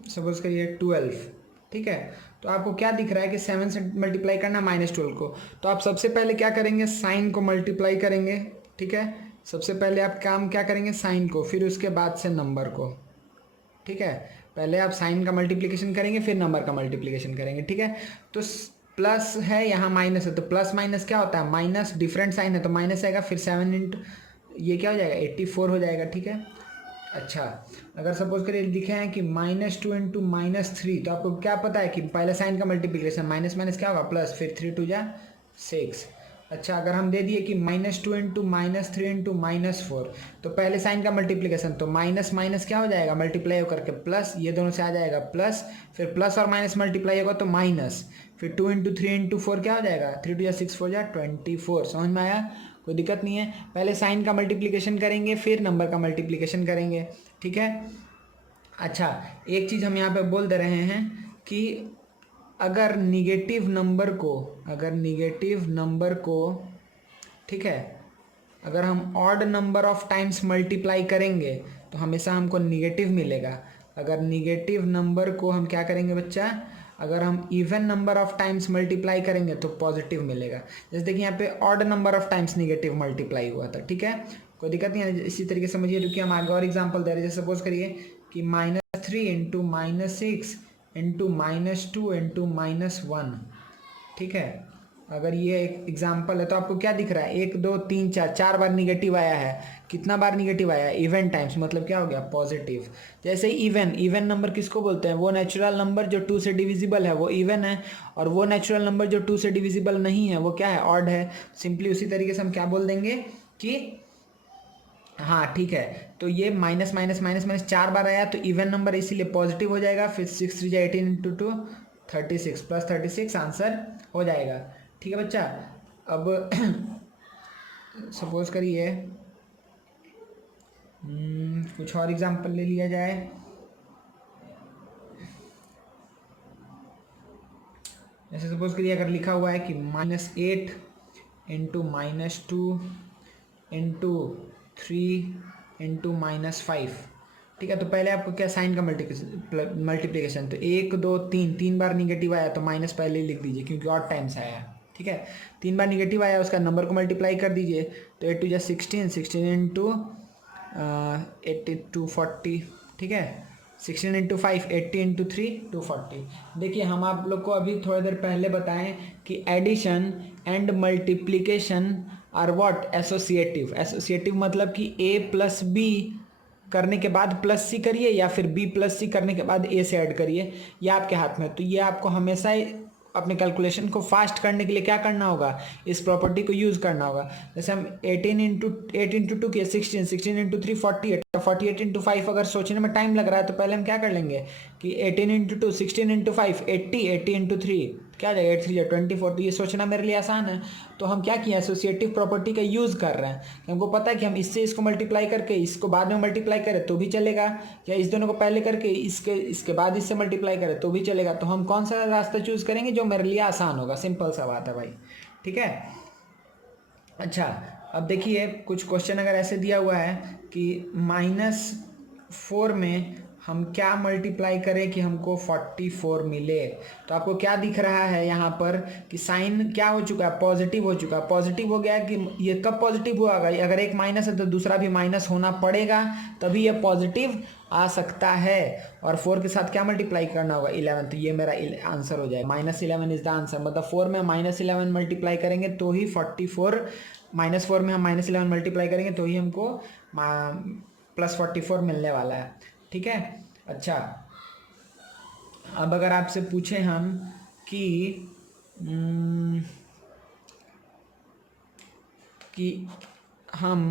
सपोज करिए 12, ठीक है, तो आपको क्या दिख रहा है कि 7 से मल्टीप्लाई करना -12 को, तो आप सबसे पहले क्या करेंगे, साइन को मल्टीप्लाई करेंगे, ठीक है, सबसे पहले आप काम क्या करेंगे, साइन को, फिर उसके बाद से नंबर को, ठीक है, पहले आप साइन का मल्टीप्लिकेशन करेंगे फिर नंबर का मल्टीप्लिकेशन करेंगे, ठीक है। तो प्लस है, यहाँ माइनस है, तो प्लस माइनस क्या होता है, माइनस, डिफरेंट साइन है तो माइनस आएगा, फिर 7 इंटू ये क्या हो जाएगा 84 हो जाएगा, ठीक है। अच्छा, अगर सपोज करिए लिखे हैं कि -2 इंटू -3, तो आपको क्या पता है कि पहले साइन का मल्टीप्लिकेशन माइनस माइनस क्या होगा प्लस, फिर 3 2 जा 6। अच्छा, अगर हम दे दिए कि -2 इंटू -3 इंटू -4, तो पहले साइन का मल्टीप्लिकेशन, तो माइनस माइनस क्या हो जाएगा मल्टीप्लाई होकर के प्लस, ये दोनों से आ जाएगा प्लस, फिर प्लस और माइनस मल्टीप्लाई होगा तो माइनस, फिर 2 इंटू 3 इंटू 4 क्या हो जाएगा, 3 2 जा 6 4 जा 24। समझ में आया, कोई दिक्कत नहीं है। पहले साइन का मल्टीप्लिकेशन करेंगे फिर नंबर का मल्टीप्लिकेशन करेंगे, ठीक है। अच्छा, एक चीज़ हम यहाँ पे बोल दे रहे हैं कि अगर निगेटिव नंबर को ठीक है, अगर हम odd number of times multiply करेंगे तो हमेशा हमको निगेटिव मिलेगा। अगर निगेटिव नंबर को हम क्या करेंगे बच्चा, अगर हम even number of times multiply करेंगे तो पॉजिटिव मिलेगा। जैसे देखिए यहाँ पे odd number of times negative multiply हुआ था, ठीक है, कोई दिक्कत नहीं है। इसी तरीके से समझिए, क्योंकि हम आगे और एग्जांपल दे रहे हैं। जैसे सपोज करिए कि -3 इंटू -6 इंटू -2 इंटू -1, ठीक है। अगर ये एक एग्जाम्पल है तो आपको क्या दिख रहा है, 1 2 3 4, 4 बार निगेटिव आया है। कितना बार निगेटिव आया है, इवन टाइम्स, मतलब क्या हो गया पॉजिटिव। जैसे इवन नंबर किसको बोलते हैं, वो नेचुरल नंबर जो 2 से डिविजिबल है वो इवन है, और वो नेचुरल नंबर जो 2 से डिविजिबल नहीं है वो क्या है, ऑड है। सिंपली उसी तरीके से हम क्या बोल देंगे कि हाँ ठीक है, तो ये माइनस माइनस माइनस माइनस 4 बार आया तो इवन नंबर इसीलिए पॉजिटिव हो जाएगा। फिर 6 3 18 इंटू 2 36 प्लस 36 आंसर हो जाएगा, ठीक है बच्चा। अब सपोज करिए कुछ और एग्जांपल ले लिया जाए। जैसे सपोज करिए अगर लिखा हुआ है कि -8 इंटू -2 इंटू 3 इंटू -5, ठीक है। तो पहले आपको क्या साइन का मल्टीप्लिकेशन, तो 1 2 3 बार निगेटिव आया तो माइनस पहले ही लिख दीजिए क्योंकि ऑड टाइम्स आया है, ठीक है। 3 बार निगेटिव आया, उसका नंबर को मल्टीप्लाई कर दीजिए, तो 8 2 जा 16, 16 इंटू 80 240, ठीक है। 16 इंटू 5 80 इंटू 3 240। देखिए हम आप लोग को अभी थोड़ी देर पहले बताएं कि addition and multiplication are what, associative मतलब कि a प्लस बी करने के बाद प्लस सी करिए या फिर b प्लस सी करने के बाद a से ऐड करिए, ये आपके हाथ में। तो ये आपको हमेशा ही अपने कैलकुलेशन को फास्ट करने के लिए क्या करना होगा, इस प्रॉपर्टी को यूज़ करना होगा। जैसे हम 18 इंटू 8 इंटू 2 किए 16, 16 इंटू 3 48, 48 इंटू 5 अगर सोचने में टाइम लग रहा है तो पहले हम क्या कर लेंगे कि 18 इंटू 2 16 इंटू 5 80, 80 इंटू 3 क्या जाएगा 8 3 24। तो ये सोचना मेरे लिए आसान है, तो हम क्या किए एसोसिएटिव प्रॉपर्टी का यूज़ कर रहे हैं। हमको पता है कि हम इससे इसको मल्टीप्लाई करके इसको बाद में मल्टीप्लाई करें तो भी चलेगा, या इस दोनों को पहले करके इसके बाद इससे मल्टीप्लाई करें तो भी चलेगा। तो हम कौन सा रास्ता चूज़ करेंगे जो मेरे लिए आसान होगा, सिंपल सा बात है भाई, ठीक है। अच्छा, अब देखिए कुछ क्वेश्चन अगर ऐसे दिया हुआ है कि -4 में हम क्या मल्टीप्लाई करें कि हमको 44 मिले, तो आपको क्या दिख रहा है यहाँ पर कि साइन क्या हो चुका है, पॉजिटिव हो चुका है। पॉजिटिव हो गया कि ये कब पॉजिटिव हुआ, अगर एक माइनस है तो दूसरा भी माइनस होना पड़ेगा तभी ये पॉजिटिव आ सकता है। और 4 के साथ क्या मल्टीप्लाई करना होगा 11, तो ये मेरा आंसर हो जाएगा -11 इज द आंसर। मतलब 4 में -11 मल्टीप्लाई करेंगे तो ही 44, -4 में हम -11 मल्टीप्लाई करेंगे तो ही हमको +44 मिलने वाला है, ठीक है। अच्छा, अब अगर आपसे पूछें हम कि हम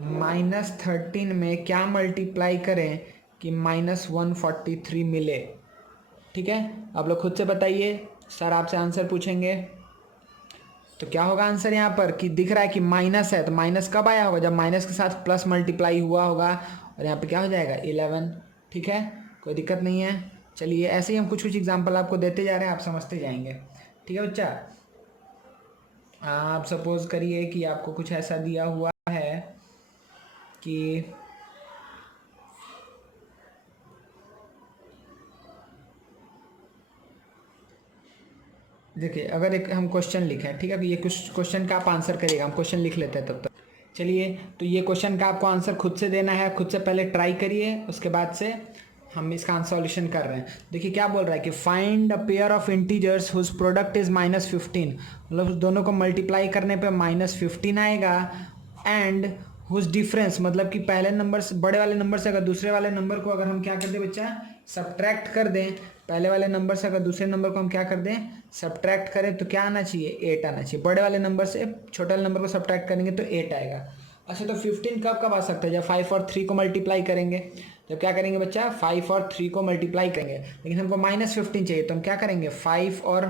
-13 में क्या मल्टीप्लाई करें कि -143 मिले, ठीक है। आप लोग खुद से बताइए, सर आपसे आंसर पूछेंगे तो क्या होगा आंसर यहाँ पर कि दिख रहा है कि माइनस है, तो माइनस कब आया होगा, जब माइनस के साथ प्लस मल्टीप्लाई हुआ होगा, और यहाँ पे क्या हो जाएगा 11, ठीक है, कोई दिक्कत नहीं है। चलिए ऐसे ही हम कुछ कुछ एग्जांपल आपको देते जा रहे हैं, आप समझते जाएंगे, ठीक है बच्चा। आप सपोज करिए कि आपको कुछ ऐसा दिया हुआ है कि देखिए अगर एक हम क्वेश्चन लिखें, ठीक है, ये कुछ क्वेश्चन का आप आंसर करिएगा, हम क्वेश्चन लिख लेते हैं तब तक। चलिए, तो ये क्वेश्चन का आपको आंसर खुद से देना है, खुद से पहले ट्राई करिए, उसके बाद से हम इसका आंसर सॉल्यूशन कर रहे हैं। देखिए क्या बोल रहा है कि find a pair of integers whose product is -15, मतलब दोनों को मल्टीप्लाई करने पे -15 आएगा, एंड हुज डिफरेंस मतलब कि पहले नंबर से, बड़े वाले नंबर से अगर दूसरे वाले नंबर को अगर हम क्या कर दें बच्चा, सब्ट्रैक्ट कर दें, पहले वाले नंबर से अगर दूसरे नंबर को हम क्या कर दें, सब्ट्रैक्ट करें, तो क्या आना चाहिए, 8 आना चाहिए। बड़े वाले नंबर से छोटे वाले नंबर को सब्ट्रैक्ट करेंगे तो 8 आएगा। अच्छा, तो 15 कब कब आ सकता है, जब 5 और 3 को मल्टीप्लाई करेंगे। जब क्या करेंगे बच्चा, 5 और 3 को मल्टीप्लाई करेंगे, लेकिन हमको -15 चाहिए, तो हम क्या करेंगे, 5 और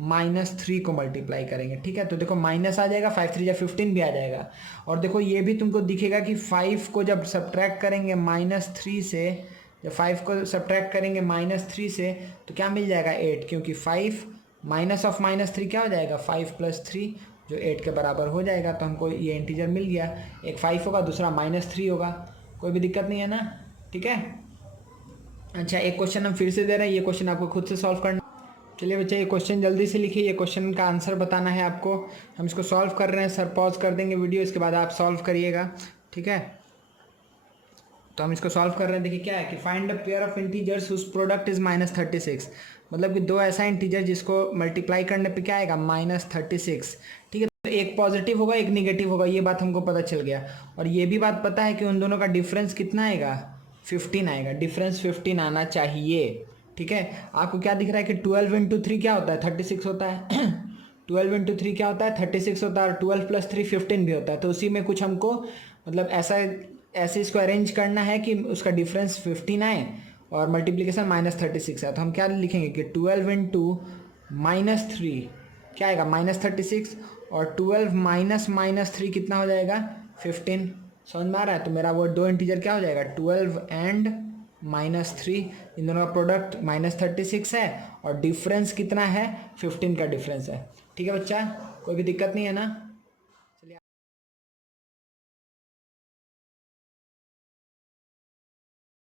-3 को मल्टीप्लाई करेंगे। ठीक है, तो देखो माइनस आ जाएगा, 5 3 या 15 भी आ जाएगा। और देखो ये भी तुमको दिखेगा कि 5 को जब सब्ट्रैक्ट करेंगे -3 से, जब 5 को सब्ट्रैक्ट करेंगे -3 से, तो क्या मिल जाएगा, 8, क्योंकि 5 माइनस ऑफ -3 क्या हो जाएगा, 5 + 3 जो 8 के बराबर हो जाएगा। तो हमको ये इंटीजर मिल गया, एक 5 होगा, दूसरा -3 होगा, कोई भी दिक्कत नहीं है ना। ठीक है, अच्छा एक क्वेश्चन हम फिर से दे रहे हैं, ये क्वेश्चन आपको खुद से सॉल्व करना। चलिए बच्चे, ये क्वेश्चन जल्दी से लिखिए, ये क्वेश्चन का आंसर बताना है आपको। हम इसको सॉल्व कर रहे हैं, सर पॉज कर देंगे वीडियो, इसके बाद आप सॉल्व करिएगा। ठीक है, तो हम इसको सॉल्व कर रहे हैं। देखिए क्या है कि find a pair of integers whose product is -36, मतलब कि दो ऐसा इंटीजर जिसको मल्टीप्लाई करने पे क्या आएगा, -36। ठीक है, तो एक पॉजिटिव होगा एक निगेटिव होगा, ये बात हमको पता चल गया। और ये भी बात पता है कि उन दोनों का डिफरेंस कितना आएगा, 15 आएगा, डिफरेंस 15 आना चाहिए। ठीक है, आपको क्या दिख रहा है कि 12 × 3 क्या होता है, 36 होता है। 12 × 3 क्या होता है, 36 होता है, और 12 + 3 15 भी होता है। तो उसी में कुछ हमको मतलब ऐसे इसको अरेंज करना है कि उसका डिफरेंस 15 आए और मल्टीप्लिकेशन -36 है। तो हम क्या लिखेंगे कि 12 × -3 क्या आएगा, -36, और 12 - -3 कितना हो जाएगा, 15। समझ में आ रहा है। तो मेरा वो दो इंटीजर क्या हो जाएगा, 12 एंड -3, इन दोनों का प्रोडक्ट -36 है, और डिफरेंस कितना है, 15 का डिफरेंस है। ठीक है बच्चा, कोई भी दिक्कत नहीं है ना।